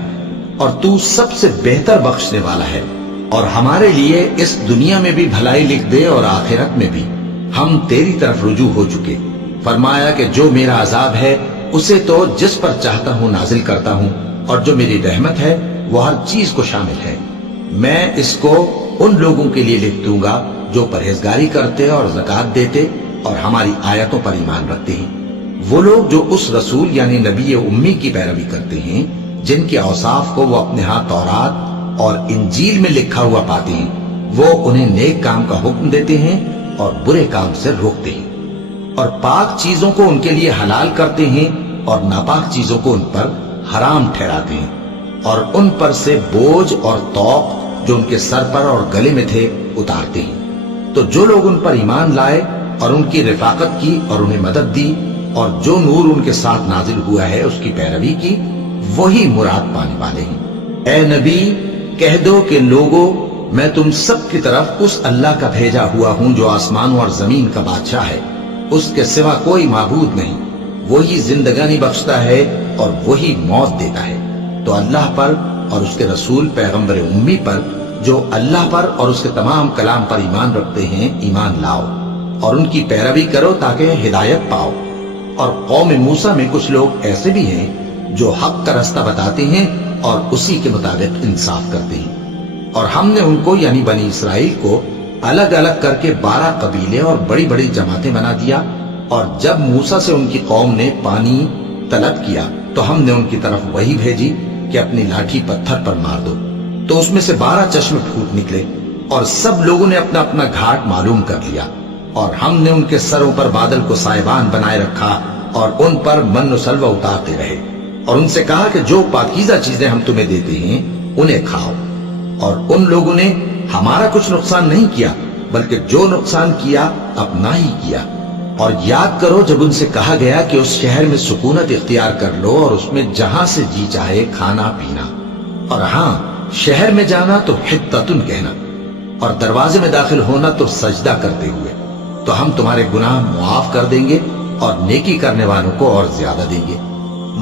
اور تو سب سے بہتر بخشنے والا ہے۔ اور ہمارے لیے اس دنیا میں بھی بھلائی لکھ دے اور آخرت میں بھی، ہم تیری طرف رجوع ہو چکے۔ فرمایا کہ جو میرا عذاب ہے اسے تو جس پر چاہتا ہوں نازل کرتا ہوں، اور جو میری رحمت ہے وہ ہر چیز کو شامل ہے۔ میں اس کو ان لوگوں کے لیے لکھ دوں گا جو پرہیزگاری کرتے اور زکوٰۃ دیتے اور ہماری آیتوں پر ایمان رکھتے ہیں، وہ لوگ جو اس رسول یعنی نبی امی کی پیروی کرتے ہیں جن کے اوصاف کو وہ اپنے ہاں تورات اور انجیل میں لکھا ہوا پاتے ہیں، وہ انہیں نیک کام کا حکم دیتے ہیں اور برے کام سے روکتے ہیں، اور پاک چیزوں کو ان کے لیے حلال کرتے ہیں اور ناپاک چیزوں کو ان پر حرام ٹھہراتے ہیں، اور ان پر سے بوجھ اور طوق جو ان کے سر پر اور گلے میں تھے اتارتے ہیں۔ تو جو لوگ ان پر ایمان لائے اور ان کی رفاقت کی اور انہیں مدد دی اور جو نور ان کے ساتھ نازل ہوا ہے اس کی پیروی کی، وہی مراد پانے والے ہیں۔ اے نبی کہہ دو کہ لوگو، میں تم سب کی طرف اس اللہ کا بھیجا ہوا ہوں جو آسمانوں اور زمین کا بادشاہ ہے، اس کے سوا کوئی معبود نہیں، وہی زندگانی بخشتا ہے اور وہی موت دیتا ہے۔ تو اللہ پر اور اس کے رسول پیغمبر امی پر جو اللہ پر اور اس کے تمام کلام پر ایمان رکھتے ہیں ایمان لاؤ اور ان کی پیروی کرو تاکہ ہدایت پاؤ۔ اور قوم موسیٰ میں کچھ لوگ ایسے بھی ہیں جو حق کا رستہ بتاتے ہیں اور اسی کے مطابق انصاف کرتے ہیں، اور ہم نے ان کو یعنی بنی اسرائیل کو الگ الگ کر کے 12 قبیلے اور بڑی بڑی جماعتیں بنا دیا، اور جب موسیٰ سے ان کی قوم نے پانی طلب کیا تو ہم نے ان کی طرف وہی بھیجی کہ اپنی لاٹھی پتھر پر مار دو، تو اس میں سے 12 چشمے پھوٹ نکلے، اور سب لوگوں نے اپنا اپنا گھاٹ معلوم کر لیا، اور ہم نے ان کے سروں پر بادل کو سائبان بنائے رکھا اور ان پر من و سلوہ اتارتے رہے، اور ان سے کہا کہ جو پاکیزہ چیزیں ہم تمہیں دیتے ہیں انہیں کھاؤ، اور ان لوگوں نے ہمارا کچھ نقصان نہیں کیا بلکہ جو نقصان کیا اپنا ہی کیا۔ اور یاد کرو جب ان سے کہا گیا کہ اس شہر میں سکونت اختیار کر لو اور اس میں جہاں سے جی چاہے کھانا پینا، اور ہاں شہر میں جانا تو حطتن کہنا، اور دروازے میں داخل ہونا تو سجدہ کرتے ہوئے، تو ہم تمہارے گناہ معاف کر دیں گے اور نیکی کرنے والوں کو اور زیادہ دیں گے۔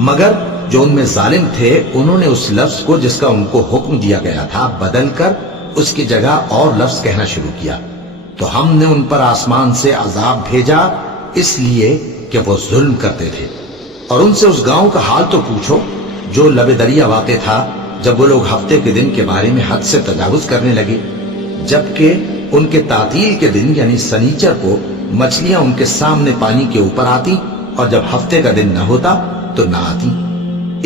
مگر جو ان میں ظالم تھے انہوں نے اس لفظ کو جس کا ان کو حکم دیا گیا تھا بدل کر اس کی جگہ اور لفظ کہنا شروع کیا، تو ہم نے ان پر آسمان سے عذاب بھیجا اس لیے کہ وہ ظلم کرتے تھے۔ اور ان سے اس گاؤں کا حال تو پوچھو جو لب دریا واقع تھا، جب وہ لوگ ہفتے کے دن کے بارے میں حد سے تجاوز کرنے لگے، جبکہ ان کے تعطیل کے دن یعنی سنیچر کو مچھلیاں ان کے سامنے پانی کے اوپر آتی اور جب ہفتے کا دن نہ ہوتا تو نہ آتی۔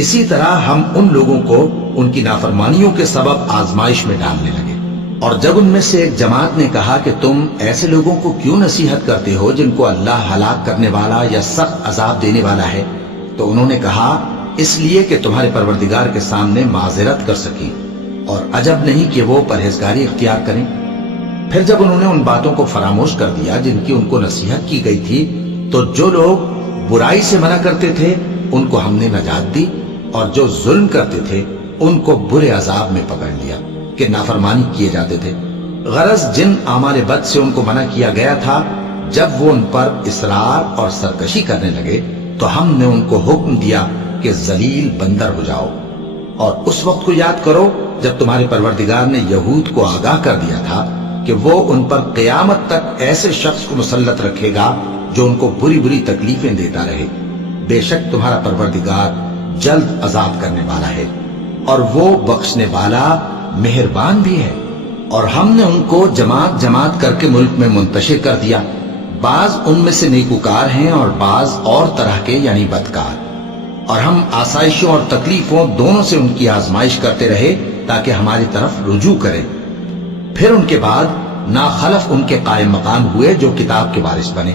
اسی طرح ہم ان لوگوں کو ان کی نافرمانیوں کے سبب آزمائش میں ڈالنے لگے۔ اور جب ان میں سے ایک جماعت نے کہا کہ تم ایسے لوگوں کو کیوں نصیحت کرتے ہو جن کو اللہ ہلاک کرنے والا یا سخت عذاب دینے والا ہے، تو انہوں نے کہا اس لیے کہ تمہارے پروردگار کے سامنے معذرت کر سکیں، اور عجب نہیں کہ وہ پرہیزگاری اختیار کریں۔ پھر جب انہوں نے ان باتوں کو فراموش کر دیا جن کی ان کو نصیحت کی گئی تھی، تو جو لوگ برائی سے منع کرتے تھے ان کو ہم نے نجات دی، اور جو ظلم کرتے تھے ان کو برے عذاب میں پکڑ لیا کہ نافرمانی کیے جاتے تھے۔ غرض جن اعمال بد سے ان کو منع کیا گیا تھا، جب وہ ان پر اصرار اور سرکشی کرنے لگے تو ہم نے ان کو حکم دیا کہ ذلیل بندر ہو جاؤ۔ اور اس وقت کو یاد کرو جب تمہارے پروردگار نے یہود کو آگاہ کر دیا تھا کہ وہ ان پر قیامت تک ایسے شخص کو مسلط رکھے گا جو ان کو بری بری تکلیفیں دیتا رہے۔ بے شک تمہارا پروردگار جلد عذاب کرنے والا ہے اور وہ بخشنے والا مہربان بھی ہے۔ اور ہم نے ان کو جماعت جماعت کر کے ملک میں منتشر کر دیا، بعض ان میں سے نیکوکار ہیں اور بعض اور طرح کے یعنی بدکار، اور ہم آسائشوں اور تکلیفوں دونوں سے ان کی آزمائش کرتے رہے تاکہ ہماری طرف رجوع کریں۔ پھر ان کے بعد ناخلف ان کے قائم مقام ہوئے جو کتاب کے وارث بنے۔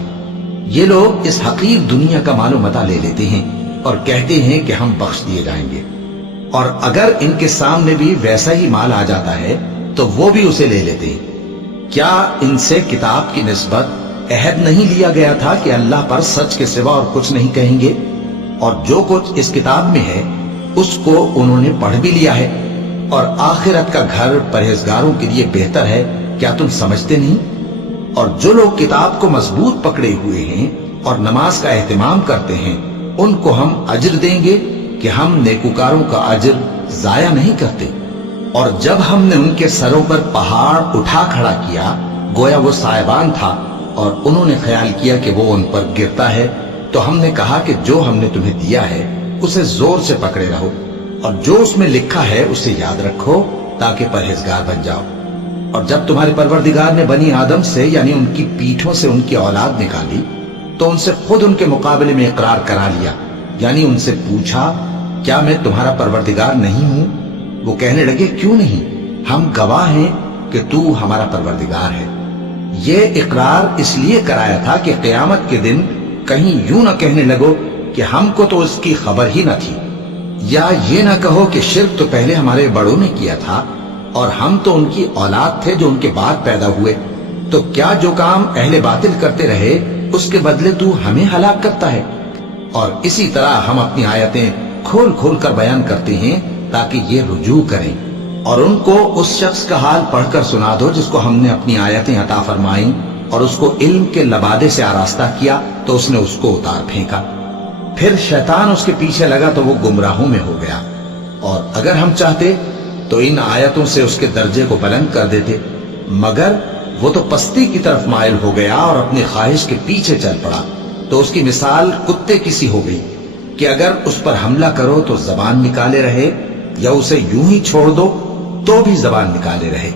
یہ لوگ اس حقیر دنیا کا مال و متاع لے لیتے ہیں اور کہتے ہیں کہ ہم بخش دیے جائیں گے، اور اگر ان کے سامنے بھی ویسا ہی مال آ جاتا ہے تو وہ بھی اسے لے لیتے ہیں۔ کیا ان سے کتاب کی نسبت عہد نہیں لیا گیا تھا کہ اللہ پر سچ کے سوا اور کچھ نہیں کہیں گے؟ اور جو کچھ اس کتاب میں ہے اس کو انہوں نے پڑھ بھی لیا ہے، اور آخرت کا گھر پرہیزگاروں کے لیے بہتر ہے، کیا تم سمجھتے نہیں؟ اور جو لوگ کتاب کو مضبوط پکڑے ہوئے ہیں اور نماز کا اہتمام کرتے ہیں ان کو ہم اجر دیں گے کہ ہم نیکوکاروں کا اجر ضائع نہیں کرتے۔ اور جب ہم نے ان کے سروں پر پہاڑ اٹھا کھڑا کیا گویا وہ سائبان تھا اور انہوں نے خیال کیا کہ وہ ان پر گرتا ہے، تو ہم نے کہا کہ جو ہم نے تمہیں دیا ہے اسے زور سے پکڑے رہو، اور جو اس میں لکھا ہے اسے یاد رکھو تاکہ پرہیزگار بن جاؤ۔ اور جب تمہارے پروردگار نے بنی آدم سے یعنی ان کی پیٹھوں سے ان کی اولاد نکالی تو ان سے خود ان کے مقابلے میں اقرار کرا لیا، یعنی ان سے پوچھا کیا میں تمہارا پروردگار نہیں ہوں؟ وہ کہنے لگے کیوں نہیں، ہم گواہ ہیں کہ تو ہمارا پروردگار ہے۔ یہ اقرار اس لیے کرایا تھا کہ قیامت کے دن کہیں یوں نہ کہنے لگو کہ ہم کو تو اس کی خبر ہی نہ تھی، یا یہ نہ کہو کہ شرک تو پہلے ہمارے بڑوں نے کیا تھا اور ہم تو ان کی اولاد تھے جو ان کے بعد پیدا ہوئے، تو کیا جو کام اہل باطل کرتے رہے اس کے بدلے تو ہمیں ہلاک کرتا ہے؟ اور اسی طرح ہم اپنی آیتیں کھول کھول کر بیان کرتے ہیں تاکہ یہ رجوع کریں، اور ان کو اس شخص کا حال پڑھ کر سنا دو جس کو ہم نے اپنی آیتیں عطا فرمائیں اور اس کو علم کے لبادے سے آراستہ کیا تو اس نے اس کو اتار پھینکا، پھر شیطان اس کے پیچھے لگا تو وہ گمراہوں میں ہو گیا، اور اگر ہم چاہتے تو ان آیتوں سے اس کے درجے کو بلند کر دیتے، مگر وہ تو پستی کی طرف مائل ہو گیا اور اپنی خواہش کے پیچھے چل پڑا، تو اس کی مثال کتے کی سی ہو گئی کہ اگر اس پر حملہ کرو تو زبان نکالے رہے، یا اسے یوں ہی چھوڑ دو تو بھی زبان نکالے رہے۔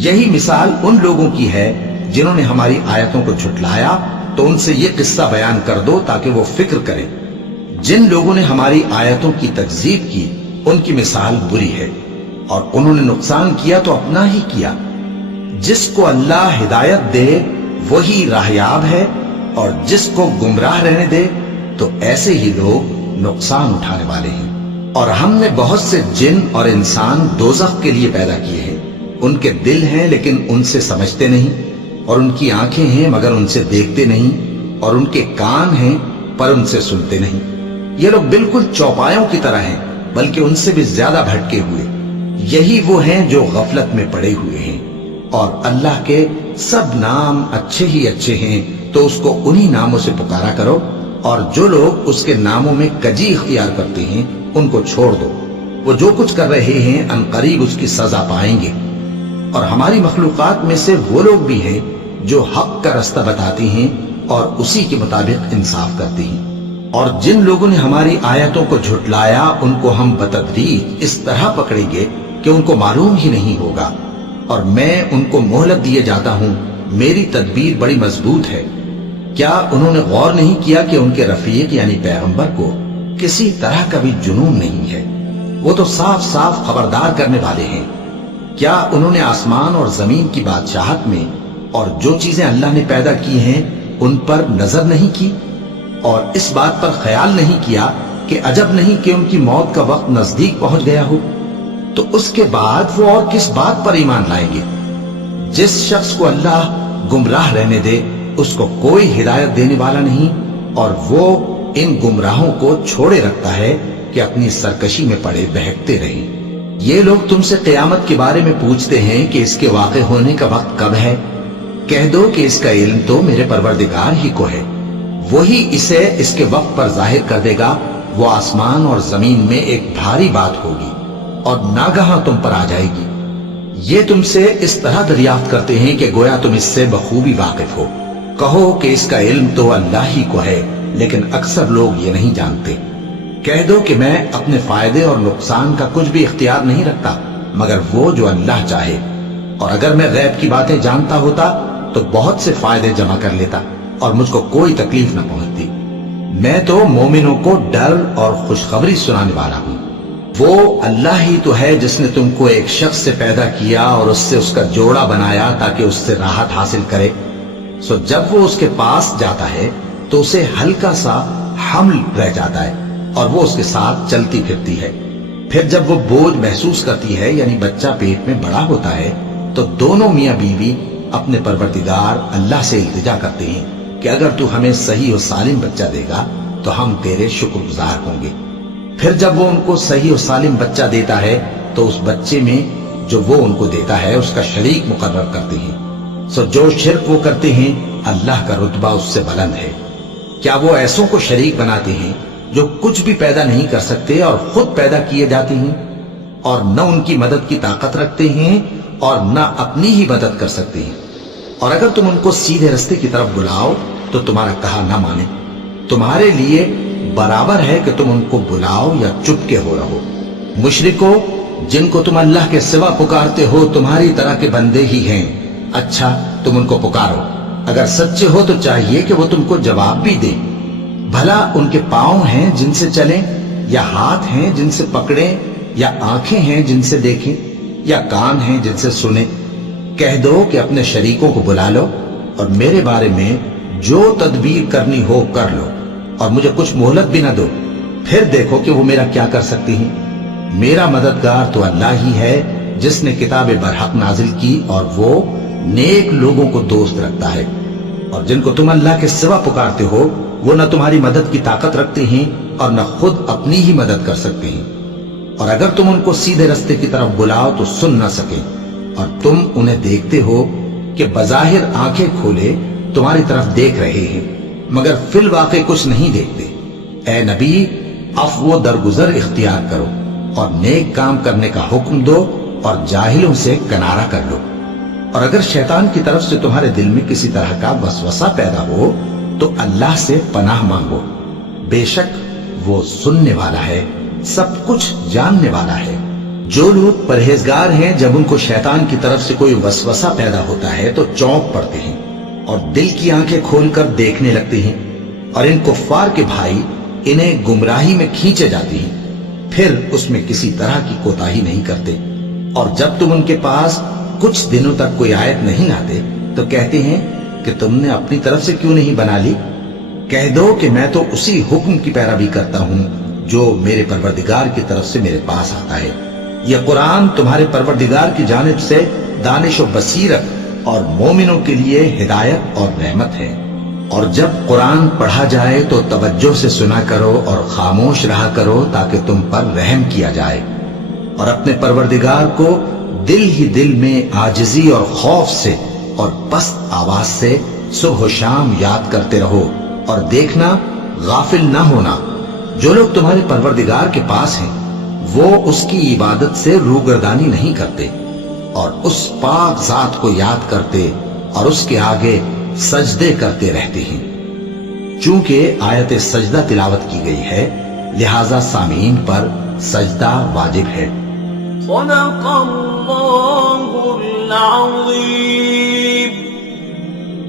یہی مثال ان لوگوں کی ہے جنہوں نے ہماری آیتوں کو جھٹلایا، تو ان سے یہ قصہ بیان کر دو تاکہ وہ فکر کریں۔ جن لوگوں نے ہماری آیتوں کی تکذیب کی ان کی مثال بری ہے، اور انہوں نے نقصان کیا تو اپنا ہی کیا۔ جس کو اللہ ہدایت دے وہی راہیاب ہے، اور جس کو گمراہ رہنے دے تو ایسے ہی لوگ نقصان اٹھانے والے ہیں۔ اور ہم نے بہت سے جن اور انسان دوزخ کے لیے پیدا کیے ہیں، ان کے دل ہیں لیکن ان سے سمجھتے نہیں، اور ان کی آنکھیں ہیں مگر ان سے دیکھتے نہیں، اور ان کے کان ہیں پر ان سے سنتے نہیں۔ یہ لوگ بالکل چوپایوں کی طرح ہیں بلکہ ان سے بھی زیادہ بھٹکے ہوئے۔ یہی وہ ہیں جو غفلت میں پڑے ہوئے ہیں، اور اللہ کے سب نام اچھے ہی اچھے ہیں، تو اس کو انہی ناموں سے پکارا کرو، اور جو لوگ اس کے ناموں میں کجی اختیار کرتے ہیں ان کو چھوڑ دو، وہ جو کچھ کر رہے ہیں عنقریب اس کی سزا پائیں گے۔ اور ہماری مخلوقات میں سے وہ لوگ بھی ہیں جو حق کا رستہ بتاتے ہیں اور اسی کے مطابق انصاف کرتے ہیں، اور جن لوگوں نے ہماری آیتوں کو جھٹلایا ان کو ہم بتدریج اس طرح پکڑیں گے کہ ان کو معلوم ہی نہیں ہوگا، اور میں ان کو مہلت دیے جاتا ہوں، میری تدبیر بڑی مضبوط ہے۔ کیا انہوں نے غور نہیں کیا کہ ان کے رفیق یعنی پیغمبر کو کسی طرح کا بھی جنون نہیں ہے؟ وہ تو صاف صاف خبردار کرنے والے ہیں۔ کیا انہوں نے آسمان اور زمین کی بادشاہت میں اور جو چیزیں اللہ نے پیدا کی ہیں ان پر نظر نہیں کی، اور اس بات پر خیال نہیں کیا کہ عجب نہیں کہ ان کی موت کا وقت نزدیک پہنچ گیا ہو؟ تو اس کے بعد وہ اور کس بات پر ایمان لائیں گے؟ جس شخص کو اللہ گمراہ رہنے دے اس کو کوئی ہدایت دینے والا نہیں، اور وہ ان گمراہوں کو چھوڑے رکھتا ہے کہ اپنی سرکشی میں پڑے بہکتے رہیں۔ یہ لوگ تم سے قیامت کے بارے میں پوچھتے ہیں کہ اس کے واقع ہونے کا وقت کب ہے؟ کہہ دو کہ اس کا علم تو میرے پروردگار ہی کو ہے، وہی اسے اس کے وقت پر ظاہر کر دے گا۔ وہ آسمان اور زمین میں ایک بھاری بات ہوگی اور ناگہاں تم پر آ جائے گی۔ یہ تم سے اس طرح دریافت کرتے ہیں کہ گویا تم اس سے بخوبی واقف ہو۔ کہو کہ اس کا علم تو اللہ ہی کو ہے، لیکن اکثر لوگ یہ نہیں جانتے۔ کہہ دو کہ میں اپنے فائدے اور نقصان کا کچھ بھی اختیار نہیں رکھتا مگر وہ جو اللہ چاہے، اور اگر میں غیب کی باتیں جانتا ہوتا تو بہت سے فائدے جمع کر لیتا اور مجھ کو کوئی تکلیف نہ پہنچتی۔ میں تو مومنوں کو ڈر اور خوشخبری سنانے والا ہوں۔ وہ اللہ ہی تو ہے جس نے تم کو ایک شخص سے پیدا کیا اور اس سے اس کا جوڑا بنایا تاکہ اس سے راحت حاصل کرے، سو جب وہ اس کے پاس جاتا ہے تو اسے ہلکا سا حمل رہ جاتا ہے اور وہ اس کے ساتھ چلتی پھرتی ہے۔ پھر جب وہ بوجھ محسوس کرتی ہے یعنی بچہ پیٹ میں بڑا ہوتا ہے تو دونوں میاں بیوی اپنے پروردگار اللہ سے التجا کرتے ہیں کہ اگر تو ہمیں صحیح و سالم بچہ دے گا تو ہم تیرے شکر گزار ہوں گے۔ پھر جب وہ ان کو صحیح و سالم بچہ دیتا ہے تو اس بچے میں جو وہ ان کو دیتا ہے اس کا شریک مقرر کرتے ہیں، سو جو شرک وہ کرتے ہیں اللہ کا رتبہ اس سے بلند ہے۔ کیا وہ ایسوں کو شریک بناتے ہیں جو کچھ بھی پیدا نہیں کر سکتے اور خود پیدا کیے جاتے ہیں، اور نہ ان کی مدد کی طاقت رکھتے ہیں اور نہ اپنی ہی مدد کر سکتے ہیں؟ اور اگر تم ان کو سیدھے رستے کی طرف بلاؤ تو تمہارا کہا نہ مانے، تمہارے لیے برابر ہے کہ تم ان کو بلاؤ یا چپ کے ہو رہو۔ مشرکو، جن کو تم اللہ کے سوا پکارتے ہو تمہاری طرح کے بندے ہی ہیں، اچھا تم ان کو پکارو، اگر سچے ہو تو چاہیے کہ وہ تم کو جواب بھی دیں۔ بھلا ان کے پاؤں ہیں جن سے چلیں، یا ہاتھ ہیں جن سے پکڑیں، یا آنکھیں ہیں جن سے دیکھیں، یا کان ہیں جن سے سنیں؟ کہہ دو کہ اپنے شریکوں کو بلا لو اور میرے بارے میں جو تدبیر کرنی ہو کر لو اور مجھے کچھ مہلت بھی نہ دو، پھر دیکھو کہ وہ میرا کیا کر سکتی ہیں۔ میرا مددگار تو اللہ ہی ہے جس نے کتاب برحق نازل کی اور وہ نیک لوگوں کو دوست رکھتا ہے، اور جن کو تم اللہ کے سوا پکارتے ہو وہ نہ تمہاری مدد کی طاقت رکھتے ہیں اور نہ خود اپنی ہی مدد کر سکتے ہیں، اور اگر تم ان کو سیدھے رستے کی طرف بلاؤ تو سن نہ سکے، اور تم انہیں دیکھتے ہو کہ بظاہر آنکھیں کھولے تمہاری طرف دیکھ رہے ہیں مگر فی الواقع کچھ نہیں دیکھتے۔ اے نبی، عفو و درگزر اختیار کرو اور نیک کام کرنے کا حکم دو اور جاہلوں سے کنارہ کر لو، اور اگر شیطان کی طرف سے تمہارے دل میں کسی طرح کا وسوسہ پیدا ہو تو اللہ سے پناہ مانگو، بے شک وہ سننے والا ہے، سب کچھ جاننے والا ہے۔ جو لوگ پرہیزگار ہیں جب ان کو شیطان کی طرف سے کوئی وسوسہ پیدا ہوتا ہے تو چونک پڑتے ہیں اور دل کی آنکھیں کھول کر دیکھنے لگتے ہیں، اور ان کفار کے بھائی انہیں گمراہی میں کھینچے جاتے ہیں، پھر اس میں کسی طرح کی کوتاہی نہیں کرتے، اور جب تم ان کے پاس کچھ دنوں تک کوئی آیت نہیں لاتے تو کہتے ہیں کہ تم نے اپنی طرف سے کیوں نہیں بنا لی۔ کہہ دو کہ میں تو اسی حکم کی پیروی کرتا ہوں جو میرے پروردگار کی طرف سے میرے پاس آتا ہے۔ یہ قرآن تمہارے پروردگار کی جانب سے دانش و بصیرت اور مومنوں کے لیے ہدایت اور رحمت ہے۔ اور جب قرآن پڑھا جائے تو توجہ سے سنا کرو اور خاموش رہا کرو تاکہ تم پر رحم کیا جائے، اور اپنے پروردگار کو دل ہی دل میں عاجزی اور خوف سے اور پست آواز سے صبح و شام یاد کرتے رہو، اور دیکھنا غافل نہ ہونا، جو لوگ تمہارے پروردگار کے پاس ہیں وہ اس کی عبادت سے روگردانی نہیں کرتے اور اس پاک ذات کو یاد کرتے اور اس کے آگے سجدے کرتے رہتے ہیں۔ چونکہ آیت سجدہ تلاوت کی گئی ہے لہذا سامعین پر سجدہ واجب ہے۔ صدق اللہ العظیم۔